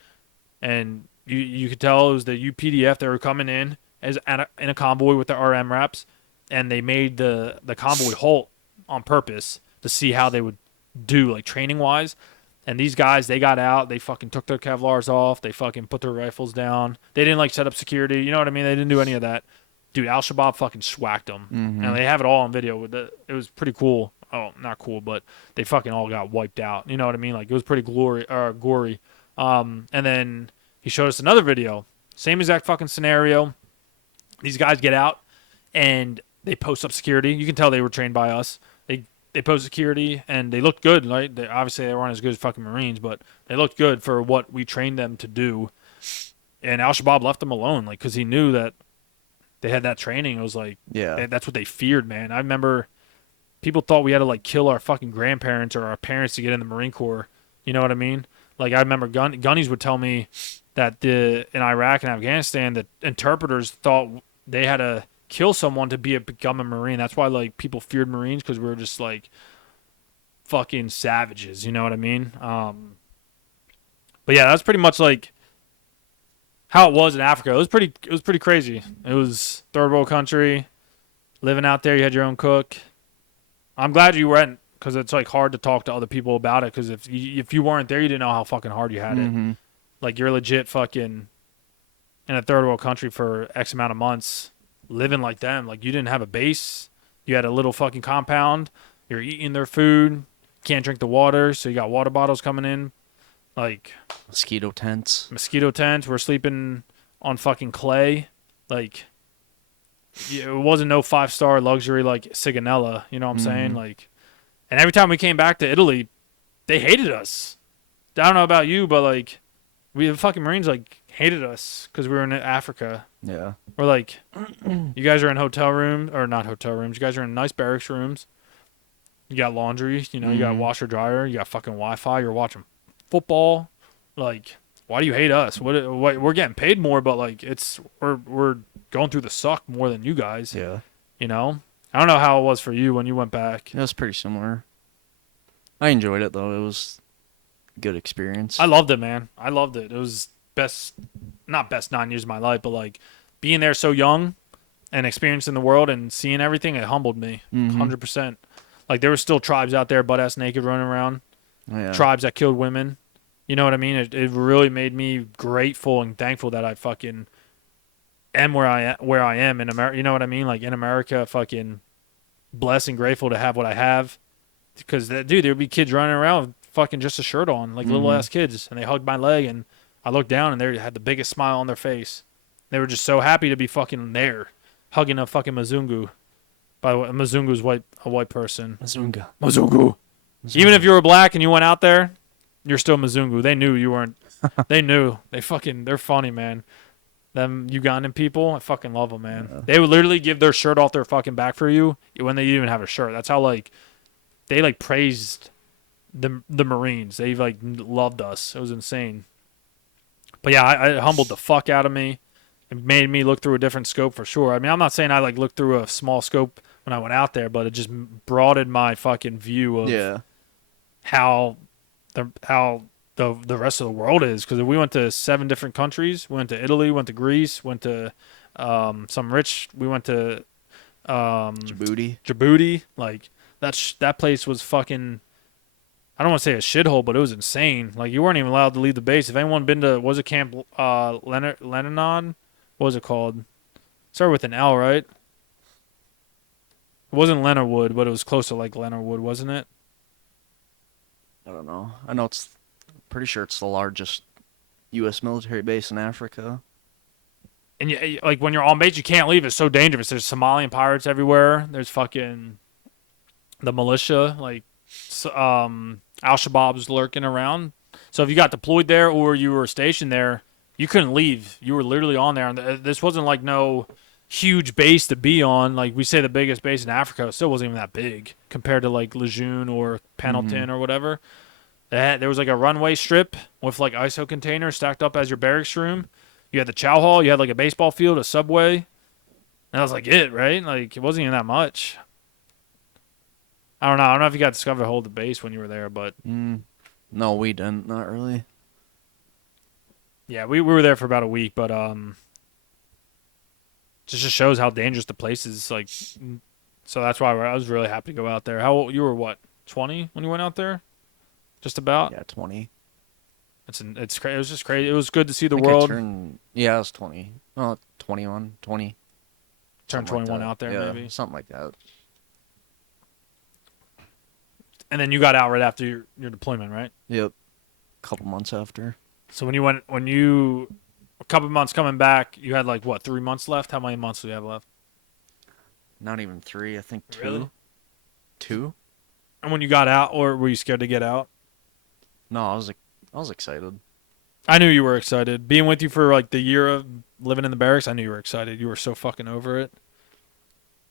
and you could tell it was the UPDF. They were coming in in a convoy with the RM reps, and they made the convoy halt on purpose to see how they would do, like, training-wise. And these guys, they got out. They fucking took their Kevlars off. They fucking put their rifles down. They didn't, like, set up security. You know what I mean? They didn't do any of that. Dude, Al-Shabaab fucking swacked them. And they have it all on video. It was pretty cool. Oh, not cool, but they fucking all got wiped out. You know what I mean? Like, it was pretty gory. And then he showed us another video. Same exact fucking scenario. These guys get out, and they post up security. You can tell they were trained by us. They post security, and they looked good, right? Obviously, they weren't as good as fucking Marines, but they looked good for what we trained them to do. And Al-Shabaab left them alone, like, because he knew that they had that training. It was like, that's what they feared, man. I remember people thought we had to, like, kill our fucking grandparents or our parents to get in the Marine Corps. You know what I mean? Like, I remember Gunnies would tell me that in Iraq and Afghanistan, the interpreters thought they had to kill someone to become a Marine. That's why, like, people feared Marines, because we were just, like, fucking savages. You know what I mean? But yeah, that's pretty much, like, how it was in Africa. It was pretty crazy. It was third world country, living out there. You had your own cook. I'm glad you went, because it's, like, hard to talk to other people about it, because if you weren't there, you didn't know how fucking hard you had it. Like, you're legit fucking in a third world country for X amount of months, living like them. Like, you didn't have a base. You had a little fucking compound. You're eating their food. Can't drink the water, so you got water bottles coming in. Like, mosquito tents. We're sleeping on fucking clay. Like, it wasn't no 5-star luxury like Sigonella. You know what I'm saying? Like, and every time we came back to Italy, they hated us. I don't know about you, but, like, the fucking Marines, like, hated us because we were in Africa. Yeah. We're like, you guys are in hotel rooms, or not hotel rooms. You guys are in nice barracks rooms. You got laundry, you know, you got washer dryer, you got fucking Wi-Fi. You're watching football. Like, why do you hate us? What we're getting paid more, but, like, we're going through the suck more than you guys. Yeah. You know, I don't know how it was for you when you went back. It was pretty similar. I enjoyed it though. It was a good experience. I loved it, man. I loved it. It was not best 9 years of my life, but, like, being there so young and experiencing the world and seeing everything, it humbled me 100%. Like, there were still tribes out there butt-ass naked running around. Oh, yeah. Tribes that killed women. You know what I mean? It really made me grateful and thankful that I fucking am where I am in America. You know what I mean? Like in America, fucking blessed and grateful to have what I have. Because dude, there'd be kids running around with fucking just a shirt on, like little ass kids, and they hugged my leg, and I looked down, and they had the biggest smile on their face. They were just so happy to be fucking there, hugging a fucking Mzungu. By the way, Mzungu's a white person. Mzungu. Even if you were black and you went out there, you're still Mzungu. They knew you weren't. They knew. They're funny, man. Them Ugandan people, I fucking love them, man. Yeah. They would literally give their shirt off their fucking back for you when they didn't even have a shirt. That's how they praised the Marines. They loved us. It was insane. But yeah, it humbled the fuck out of me. It made me look through a different scope for sure. I mean, I'm not saying I looked through a small scope when I went out there, but it just broadened my fucking view of how the rest of the world is. Because we went to 7 different countries. We went to Italy, went to Greece, went to we went to Djibouti. Like that place was fucking, I don't want to say a shithole, but it was insane. Like you weren't even allowed to leave the base. If anyone been to, was it Camp Lebanon? What was it called? Started with an L, right? It wasn't Leonardwood, but it was close to like Leonardwood, wasn't it? I don't know. I know pretty sure it's the largest U.S. military base in Africa. And like when you're on base, you can't leave. It's so dangerous. There's Somalian pirates everywhere. There's fucking the militia, like Al-Shabaab's lurking around. So if you got deployed there or you were stationed there, you couldn't leave. You were literally on there. And this wasn't like no huge base to be on. Like we say the biggest base in Africa, it still wasn't even that big compared to like Lejeune or Pendleton or whatever. There was like a runway strip with like ISO containers stacked up as your barracks room. You had the chow hall. You had like a baseball field, a subway. And that was like it, right? Like it wasn't even that much. I don't know. I don't know if you got discovered hold the base when you were there, but no, we didn't. Not really. Yeah, we were there for about a week, but just shows how dangerous the place is. Like, so that's why I was really happy to go out there. How old you were? What, 20 when you went out there? Just about. Yeah, 20. It's crazy. It was just crazy. It was good to see the world. I was 20. Oh, 21, 20. Turned 21 like out there, yeah, maybe something like that. And then you got out right after your deployment, right? Yep. A couple months after. So a couple months coming back, you had like what, 3 months left? How many months do you have left? Not even 3. I think 2. Really? 2. And when you got out, or were you scared to get out? No, I was excited. I knew you were excited. Being with you for like the year of living in the barracks, I knew you were excited. You were so fucking over it.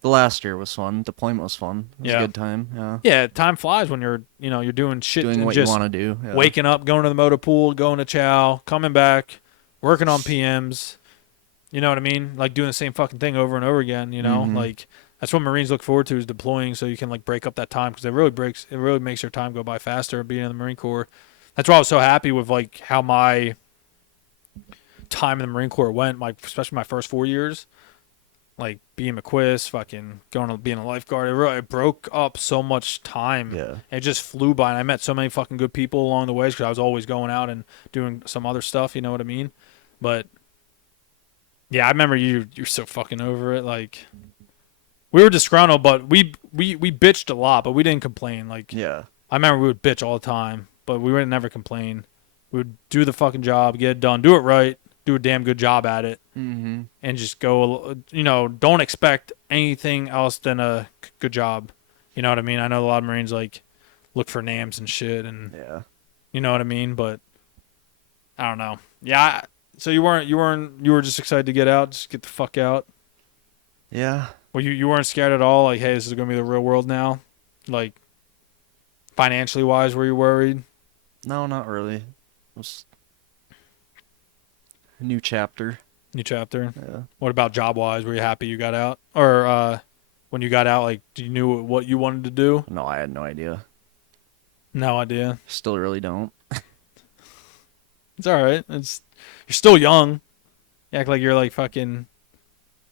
The last year was fun. Deployment was fun. It was a good time. Yeah. Yeah, time flies when you're doing shit. Doing what you want to do. Yeah. Waking up, going to the motor pool, going to chow, coming back, working on PMs. You know what I mean? Like doing the same fucking thing over and over again. You know, like that's what Marines look forward to, is deploying, so you can like break up that time, because it really makes your time go by faster being in the Marine Corps. That's why I was so happy with like how my time in the Marine Corps went, especially my first 4 years. Like being McQuist, fucking being a lifeguard, it broke up so much time. Yeah, it just flew by, and I met so many fucking good people along the way because I was always going out and doing some other stuff. You know what I mean? But yeah, I remember you're so fucking over it. Like we were disgruntled, but we bitched a lot, but we didn't complain. Like yeah, I remember we would bitch all the time, but we would never complain. We would do the fucking job, get it done, do it right. Do a damn good job at it, and just go. Don't expect anything else than a good job. You know what I mean? I know a lot of Marines like look for names and shit, and you know what I mean. But I don't know. Yeah. So you were just excited to get out, just get the fuck out. Yeah. Well, you weren't scared at all. Like, hey, this is gonna be the real world now. Like, financially wise, were you worried? No, not really. It was a new chapter. New chapter? Yeah. What about job-wise? Were you happy you got out? Or when you got out, like, do you knew what you wanted to do? No, I had no idea. No idea? Still really don't. It's all right. You're still young. You act like you're, like, fucking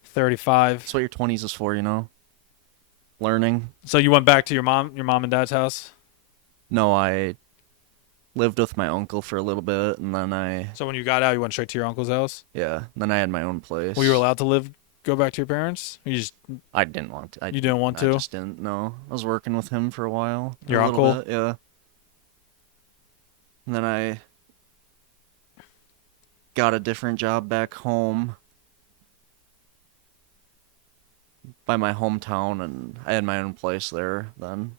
35. That's what your 20s is for, you know? Learning. So you went back to your mom and dad's house? No, I lived with my uncle for a little bit, and then So when you got out, you went straight to your uncle's house? then I had my own place. Were you allowed to go back to your parents? Or I didn't want to. you didn't want I to? just didn't. No, I was working with him for a while. Your a little uncle? bit, yeah. And then I got a different job back home by my hometown, and I had my own place there then.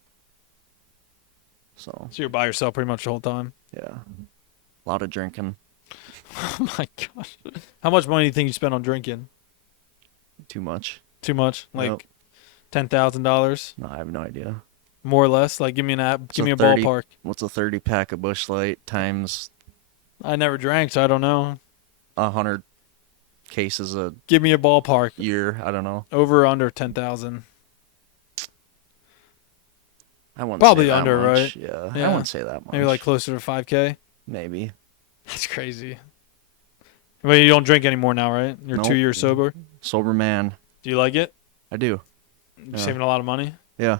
So, So you're by yourself pretty much the whole time? yeah. A lot of drinking. Oh my gosh. How much money do you think you spent on drinking? Too much. Too much? Yep. Like $10,000? No, I have no idea. More or less? Like give me a 30 ballpark. What's a 30 pack of Busch Light times I never drank, so I don't know. 100 cases a Give me a ballpark. year? I don't know. Over or under 10,000? I wouldn't Probably say that under, much. right? Yeah, Yeah. I wouldn't say that much. Maybe like closer to 5K? Maybe. That's crazy. But you don't drink anymore now, right? You're Nope. 2 years sober. Sober man. Do you like it? I do. You're Yeah. saving a lot of money? Yeah.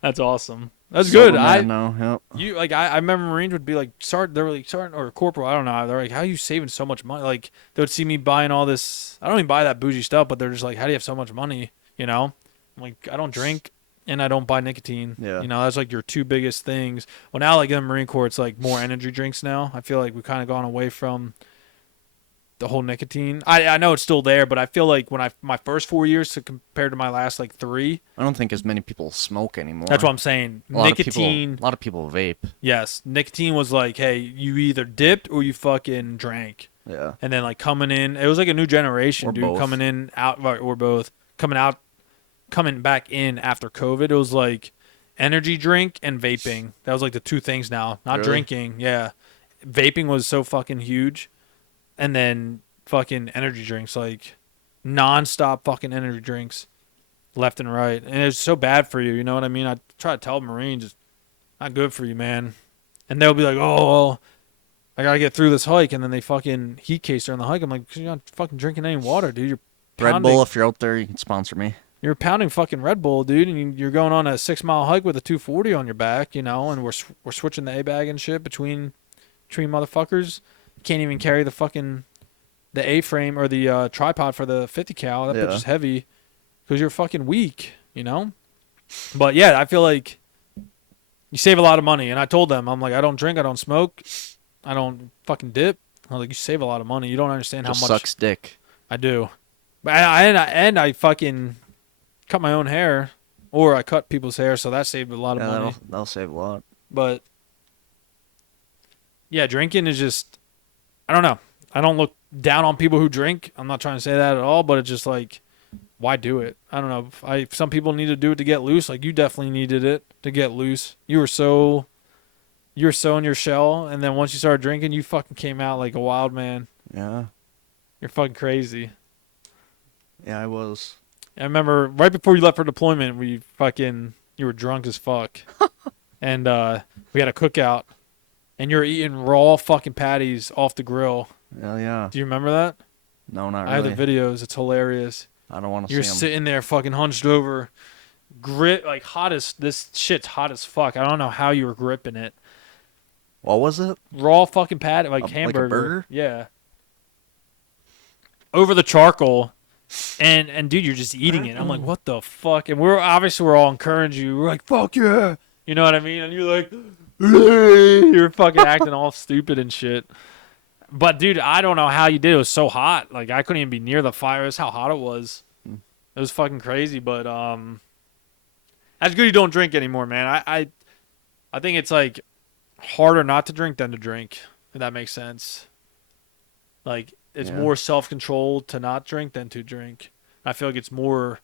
That's awesome. That's Sober good. man now. Yep. I remember Marines would be like, they were like, sergeant or corporal, I don't know. They're like, how are you saving so much money? Like, they would see me buying all this. I don't even buy that bougie stuff, but they're just like, how do you have so much money? You know? I'm like, I don't drink and I don't buy nicotine. Yeah. You know, that's like your two biggest things. Well, now, like in the Marine Corps, it's like more energy drinks now. I feel like we've kind of gone away from the whole nicotine. I know it's still there, but I feel like when my first 4 years compared to my last like 3, I don't think as many people smoke anymore. that's what I'm saying. A lot Nicotine. a lot of people vape. Yes, nicotine was like, hey, you either dipped or you fucking drank. Yeah. And then like coming in, it was like a new generation, Or dude, both. coming in out or both, coming back in after COVID. It was like energy drink and vaping. That was like the two things now. Not Really? drinking, yeah. Vaping was so fucking huge, and then fucking energy drinks, like nonstop fucking energy drinks, left and right, and it's so bad for you. You know what I mean? I try to tell Marines, it's not good for you, man. And they'll be like, oh, well, I gotta get through this hike, and then they fucking heat case during the hike. I'm like, 'cause you're not fucking drinking any water, dude. You're Red pounding, Bull, if you're out there, you can sponsor me. You're pounding fucking Red Bull, dude, and you're going on a 6-mile hike with a 240 on your back, you know. And we're switching the A-bag and shit between motherfuckers. You can't even carry the A-frame or the tripod for the 50 cal. That bitch Yeah. is heavy because you're fucking weak, you know. But yeah, I feel like you save a lot of money. And I told them, I'm like, I don't drink, I don't smoke, I don't fucking dip. I was like, you save a lot of money. You don't understand Just how much sucks dick. I do. But I fucking cut my own hair, or I cut people's hair, so that saved a lot of Yeah, money. that'll save a lot. But yeah, drinking is just, I don't know. I don't look down on people who drink. I'm not trying to say that at all, but it's just like, why do it? I don't know. Some people need to do it to get loose. Like you definitely needed it to get loose. You were so in your shell, and then once you started drinking, you fucking came out like a wild man. Yeah. You're fucking crazy. Yeah, I was. I remember right before you left for deployment, you were drunk as fuck, and we had a cookout, and you were eating raw fucking patties off the grill. Yeah. Do you remember that? No, not I have really. the videos. It's hilarious. I don't want to see You're them. sitting there fucking hunched over, like this shit's hot as fuck. I don't know how you were gripping it. What was it? Raw fucking patty, like Like a hamburger. burger? Yeah. Over the charcoal. And dude, you're just eating it. I'm like, what the fuck? And we're all encouraging you. We're like, fuck yeah. You know what I mean? And you're like, you're fucking acting all stupid and shit. But dude, I don't know how you did. It was so hot. Like I couldn't even be near the fire. That's how hot it was. It was fucking crazy. But that's good you don't drink anymore, man. I think it's like harder not to drink than to drink. If that makes sense. Like it's Yeah. more self-controlled to not drink than to drink. I feel like it's more.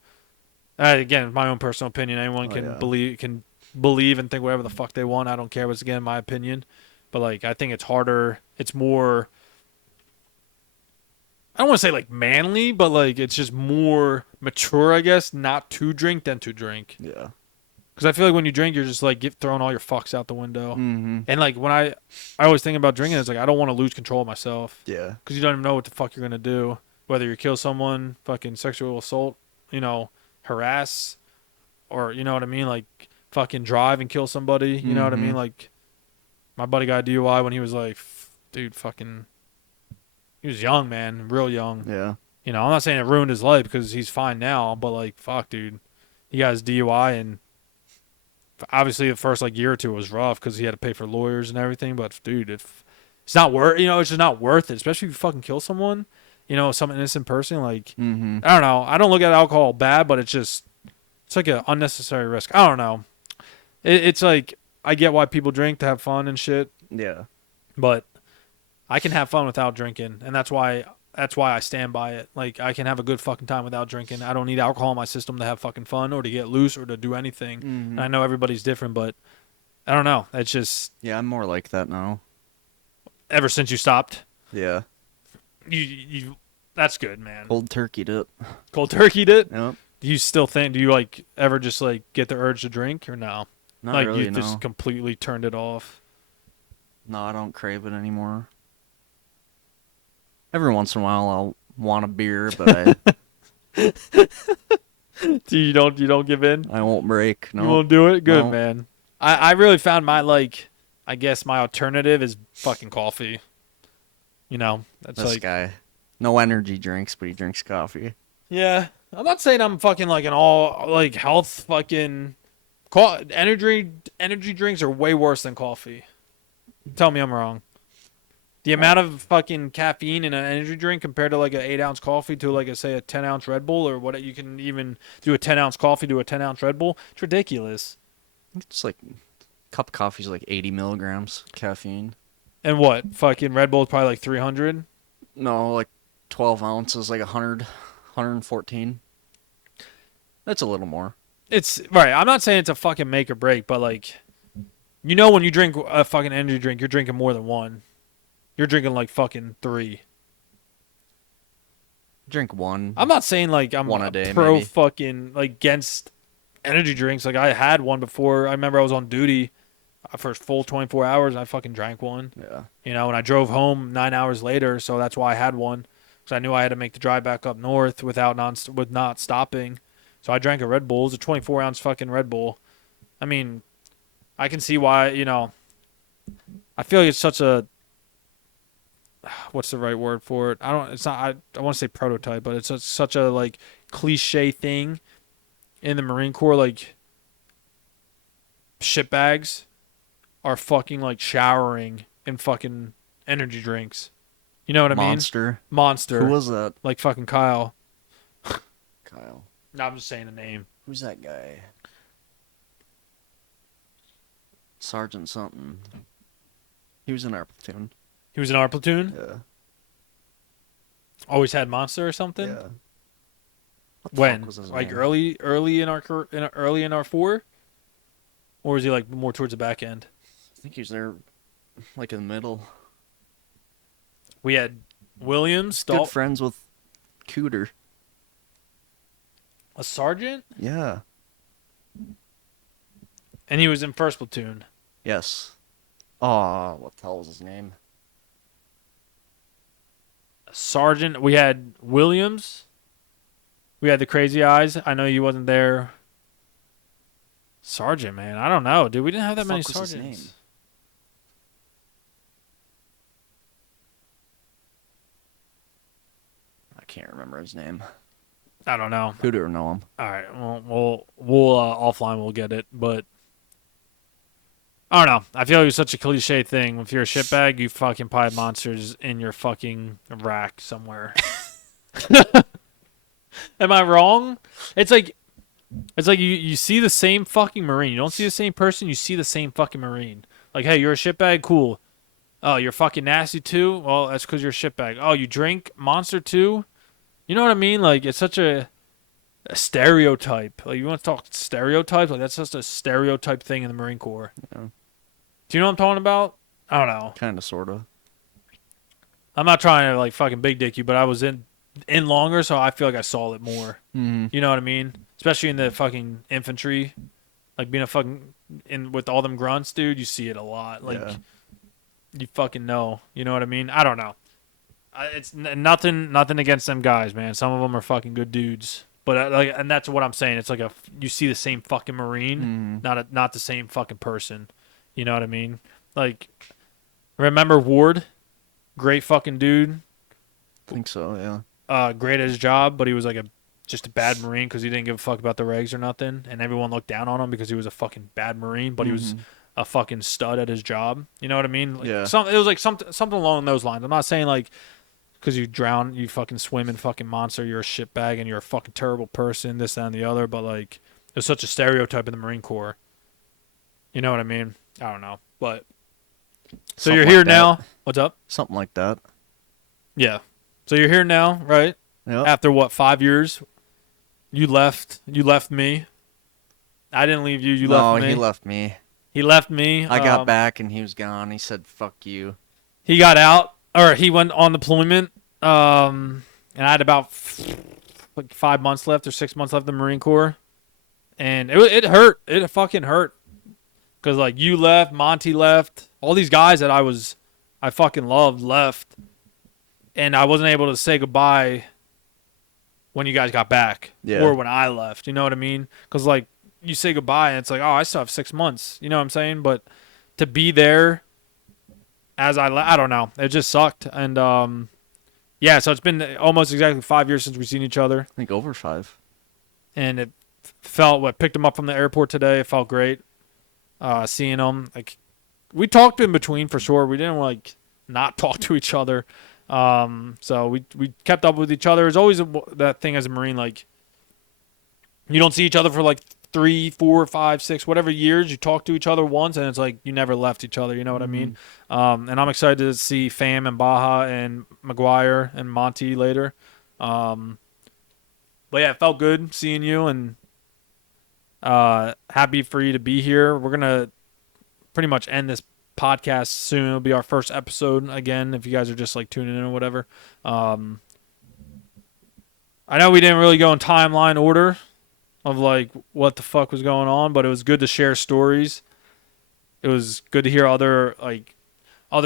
Again, my own personal opinion. Anyone can believe and think whatever the fuck they want. I don't care. But it's again my opinion. But like I think it's harder. It's more. I don't want to say like manly, but like it's just more mature, I guess, not to drink than to drink. Yeah. Because I feel like when you drink, you're just like throwing all your fucks out the window. Mm-hmm. And like when I always think about drinking, it's like I don't want to lose control of myself. Yeah. Because you don't even know what the fuck you're gonna do. Whether you kill someone, fucking sexual assault, harass, or you know what I mean, like fucking drive and kill somebody. You know what I mean? Like, my buddy got a DUI when he was like, dude, fucking, he was young, man, real young. Yeah. You know, I'm not saying it ruined his life because he's fine now, but like, fuck, dude, he got his DUI, and obviously the first like year or two was rough because he had to pay for lawyers and everything. But dude, if it's not worth, it's just not worth it, especially if you fucking kill someone, some innocent person. Like, I don't know. I don't look at alcohol bad, but it's like an unnecessary risk. I don't know. It's like, I get why people drink to have fun and shit. Yeah. But I can have fun without drinking, and that's why I stand by it. Like, I can have a good fucking time without drinking. I don't need alcohol in my system to have fucking fun or to get loose or to do anything. And I know everybody's different, but I don't know. It's just, Yeah, I'm more like that now. ever since you stopped, Yeah. you that's good, man. Cold turkeyed it. Cold turkeyed it? Yep. Do you still think, do you like ever just like get the urge to drink, or no? Not Like, really, you no. just completely turned it off? No, I don't crave it anymore. Every once in a while I'll want a beer, but You don't give in? I won't break. No. You won't do it? Good, No. man. I really found my, like, I guess my alternative is fucking coffee. That's This like, guy. No energy drinks, but he drinks coffee. yeah. I'm not saying I'm fucking like an all, like, health fucking, energy drinks are way worse than coffee. Tell me I'm wrong. The amount of fucking caffeine in an energy drink compared to like an 8-ounce coffee to like say a 10-ounce Red Bull, or what, you can even do a 10-ounce coffee to a 10-ounce Red Bull. It's ridiculous. It's like a cup of coffee is like 80 milligrams caffeine. And what? Fucking Red Bull is probably like 300. No, like 12 ounces, like 100, 114. That's a little more. It's right. I'm not saying it's a fucking make or break, but like, when you drink a fucking energy drink, you're drinking more than one. You're drinking like fucking 3. Drink one. I'm not saying like I'm One a day, pro maybe. fucking like against energy drinks. Like, I had one before. I remember I was on duty for a full 24 hours, and I fucking drank one. Yeah. And I drove home 9 hours later, so that's why I had one, because I knew I had to make the drive back up north with not stopping. So I drank a Red Bull. It was a 24-ounce fucking Red Bull. I mean, I can see why. I feel like it's such a, what's the right word for it? I want to say prototype, but it's such a like cliche thing in the Marine Corps. Like, shitbags are fucking like showering in fucking energy drinks. You know what I mean? Monster. Who was that? Like fucking Kyle. Kyle. No, I'm just saying a name. Who's that guy? Sergeant something. He was in our platoon. He was in our platoon. Yeah. Always had Monster or something. Yeah. What the When? fuck was his Like name? early in our 4, or was he like more towards the back end? I think he was there, like in the middle. We had Williams, Good friends with Cooter. a sergeant, Yeah. and he was in first platoon. Yes. Oh, what the hell was his name? Sergeant. We had Williams. We had the crazy eyes. I know you wasn't there. Sergeant, man. I don't know, dude. We didn't have that many Fuck was his sergeants. name? I can't remember his name. I don't know. Cooter know him. All right. Well, we'll offline we'll get it, but I don't know. I feel like it's such a cliche thing. If you're a shitbag, you fucking probably have monsters in your fucking rack somewhere. Am I wrong? It's like you see the same fucking Marine. You don't see the same person. You see the same fucking Marine. Like, hey, you're a shitbag? Cool. Oh, you're fucking nasty too? Well, that's because you're a shitbag. Oh, you drink Monster too? You know what I mean? Like, it's such a stereotype. Like, you want to talk stereotypes? Like, that's just a stereotype thing in the Marine Corps. Yeah. Do you know what I'm talking about? I don't know. Kind of, sort of. I'm not trying to, like, fucking big dick you, but I was in longer, so I feel like I saw it more. Mm-hmm. You know what I mean? Especially in the fucking infantry. Like, being a fucking, with all them grunts, dude, you see it a lot. Like, Yeah. you fucking know. You know what I mean? I don't know. It's nothing against them guys, man. Some of them are fucking good dudes. But and that's what I'm saying. It's like you see the same fucking Marine, not the same fucking person. You know what I mean? Like, remember Ward? Great fucking dude. I think so, yeah. Great at his job, but he was like just a bad Marine because he didn't give a fuck about the regs or nothing, and everyone looked down on him because he was a fucking bad Marine, but he was a fucking stud at his job. You know what I mean? Like, Yeah. It was like something along those lines. I'm not saying like because you drown, you fucking swim in fucking monster, you're a shitbag and you're a fucking terrible person, this, that, and the other, but like there's such a stereotype in the Marine Corps. You know what I mean? I don't know, but so Something you're like here that. now. What's up? Something like that. Yeah. So you're here now, right? Yep. After what, 5 years? You left me. I didn't leave you. You left me. No, he left me. He left me. I got back and he was gone. He said, "Fuck you." He got out, or he went on deployment. And I had about like 5 months left or 6 months left in the Marine Corps, and it hurt. It fucking hurt because like you left, Monty left, all these guys that I fucking loved left, and I wasn't able to say goodbye when you guys got back or when I left. You know what I mean? Because like you say goodbye and it's like, oh, I still have 6 months. You know what I'm saying? But to be there as I don't know. It just sucked. And yeah, so it's been almost exactly 5 years since we've seen each other. I think over 5. And it picked him up from the airport today. It felt great seeing him. Like we talked in between for sure. We didn't like not talk to each other. So we kept up with each other. There's always that thing as a Marine, like you don't see each other for like 3, 4, 5, 6, whatever years. You talk to each other once, and it's like you never left each other. You know what I mean? And I'm excited to see Fam and Baja and McGuire and Monty later. But yeah, it felt good seeing you, and happy for you to be here. We're gonna pretty much end this podcast soon. It'll be our first episode again if you guys are just like tuning in or whatever. I know we didn't really go in timeline order of like what the fuck was going on, but it was good to share stories. It was good to hear other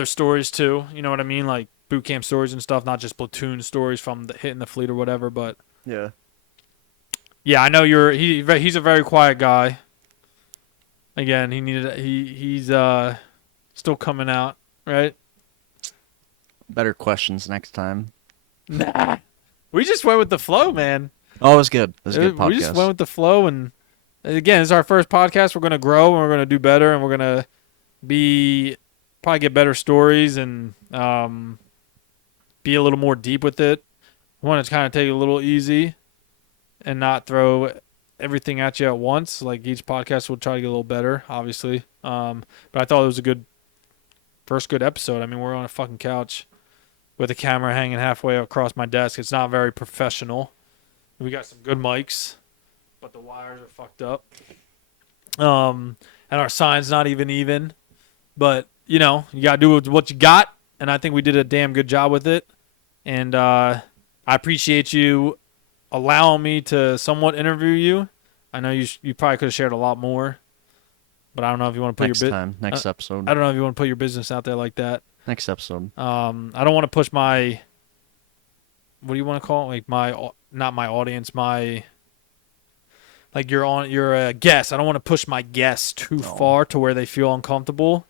stories too. You know what I mean? Like boot camp stories and stuff, not just platoon stories from hitting the fleet or whatever. But yeah, I know he's a very quiet guy. Again, he's still coming out, right? Better questions next time. Nah. We just went with the flow, man. Oh, it was good. It was a good podcast. We just went with the flow, and again, it's our first podcast. We're gonna grow, and we're gonna do better, and we're gonna probably get better stories, and be a little more deep with it. We want to kind of take it a little easy, and not throw everything at you at once. Like each podcast will try to get a little better, obviously. But I thought it was a good episode. I mean, we're on a fucking couch with a camera hanging halfway across my desk. It's not very professional. We got some good mics, but the wires are fucked up. And our sign's not even. But, you know, you got to do what you got, and I think we did a damn good job with it. And I appreciate you allowing me to somewhat interview you. I know you probably could have shared a lot more, but I don't know if you want to put next episode. I don't know if you want to put your business out there like that. Next episode. I don't want to push my, what do you want to call it? Like not my audience, like you're a guest. I don't want to push my guests too far to where they feel uncomfortable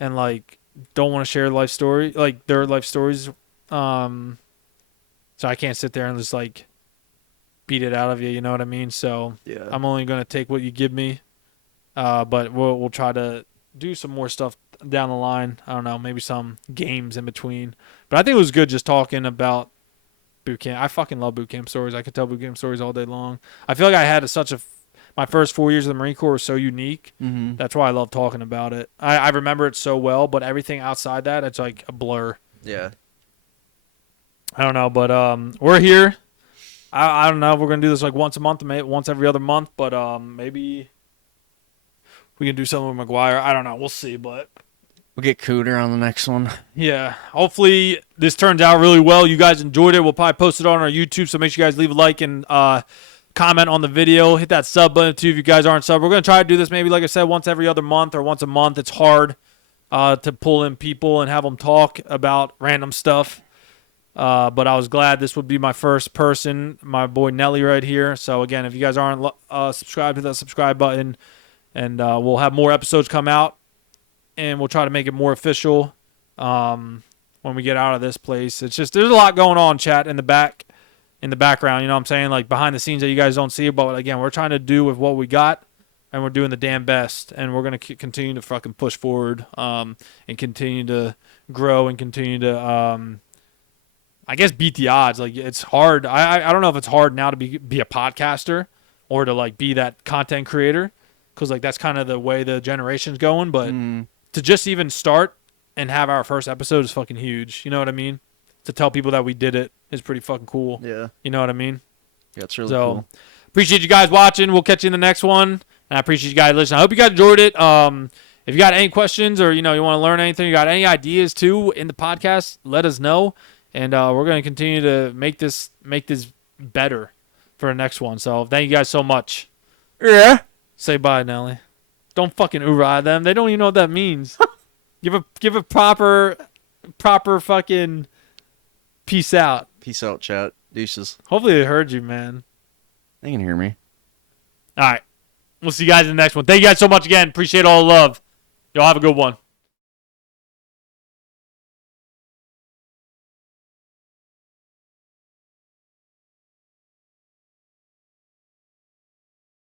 and like don't want to share life story, like their life stories. So I can't sit there and just like beat it out of you. You know what I mean? So yeah. I'm only going to take what you give me. But we'll try to do some more stuff down the line. I don't know, maybe some games in between. But I think it was good just talking about boot camp. I fucking love boot camp stories. I could tell boot camp stories all day long. I feel like I had my first 4 years of the Marine Corps was so unique. Mm-hmm. That's why I love talking about it. I remember it so well, but everything outside that, it's like a blur. Yeah. I don't know, but we're here. I don't know if we're going to do this like once a month, maybe once every other month, but maybe we can do something with McGuire. I don't know. We'll see, but we'll get Cooter on the next one. Yeah. Hopefully this turns out really well. You guys enjoyed it. We'll probably post it on our YouTube, so make sure you guys leave a like and comment on the video. Hit that sub button too if you guys aren't subbed. We're going to try to do this maybe, like I said, once every other month or once a month. It's hard to pull in people and have them talk about random stuff. But I was glad this would be my first person, my boy Nelly right here. So again, if you guys aren't subscribed to that subscribe button, and we'll have more episodes come out, and we'll try to make it more official when we get out of this place. It's just there's a lot going on, chat, in the background. You know what I'm saying? Like behind the scenes that you guys don't see. But again, we're trying to do with what we got, and we're doing the damn best. And we're gonna continue to fucking push forward, and continue to grow and continue to I guess beat the odds. Like it's hard. I don't know if it's hard now to be a podcaster or to like be that content creator, because like that's kind of the way the generation's going. But to just even start and have our first episode is fucking huge. You know what I mean? To tell people that we did it is pretty fucking cool. Yeah. You know what I mean? Yeah, it's really cool. Appreciate you guys watching. We'll catch you in the next one. And I appreciate you guys listening. I hope you guys enjoyed it. If you got any questions or you want to learn anything, you got any ideas too in the podcast, let us know. And we're going to continue to make this better for the next one. So thank you guys so much. Yeah. Say bye, Nelly. Don't fucking oorah them. They don't even know what that means. Give a proper fucking peace out. Peace out, chat. Deuces. Hopefully they heard you, man. They can hear me. All right. We'll see you guys in the next one. Thank you guys so much again. Appreciate all the love. Y'all have a good one.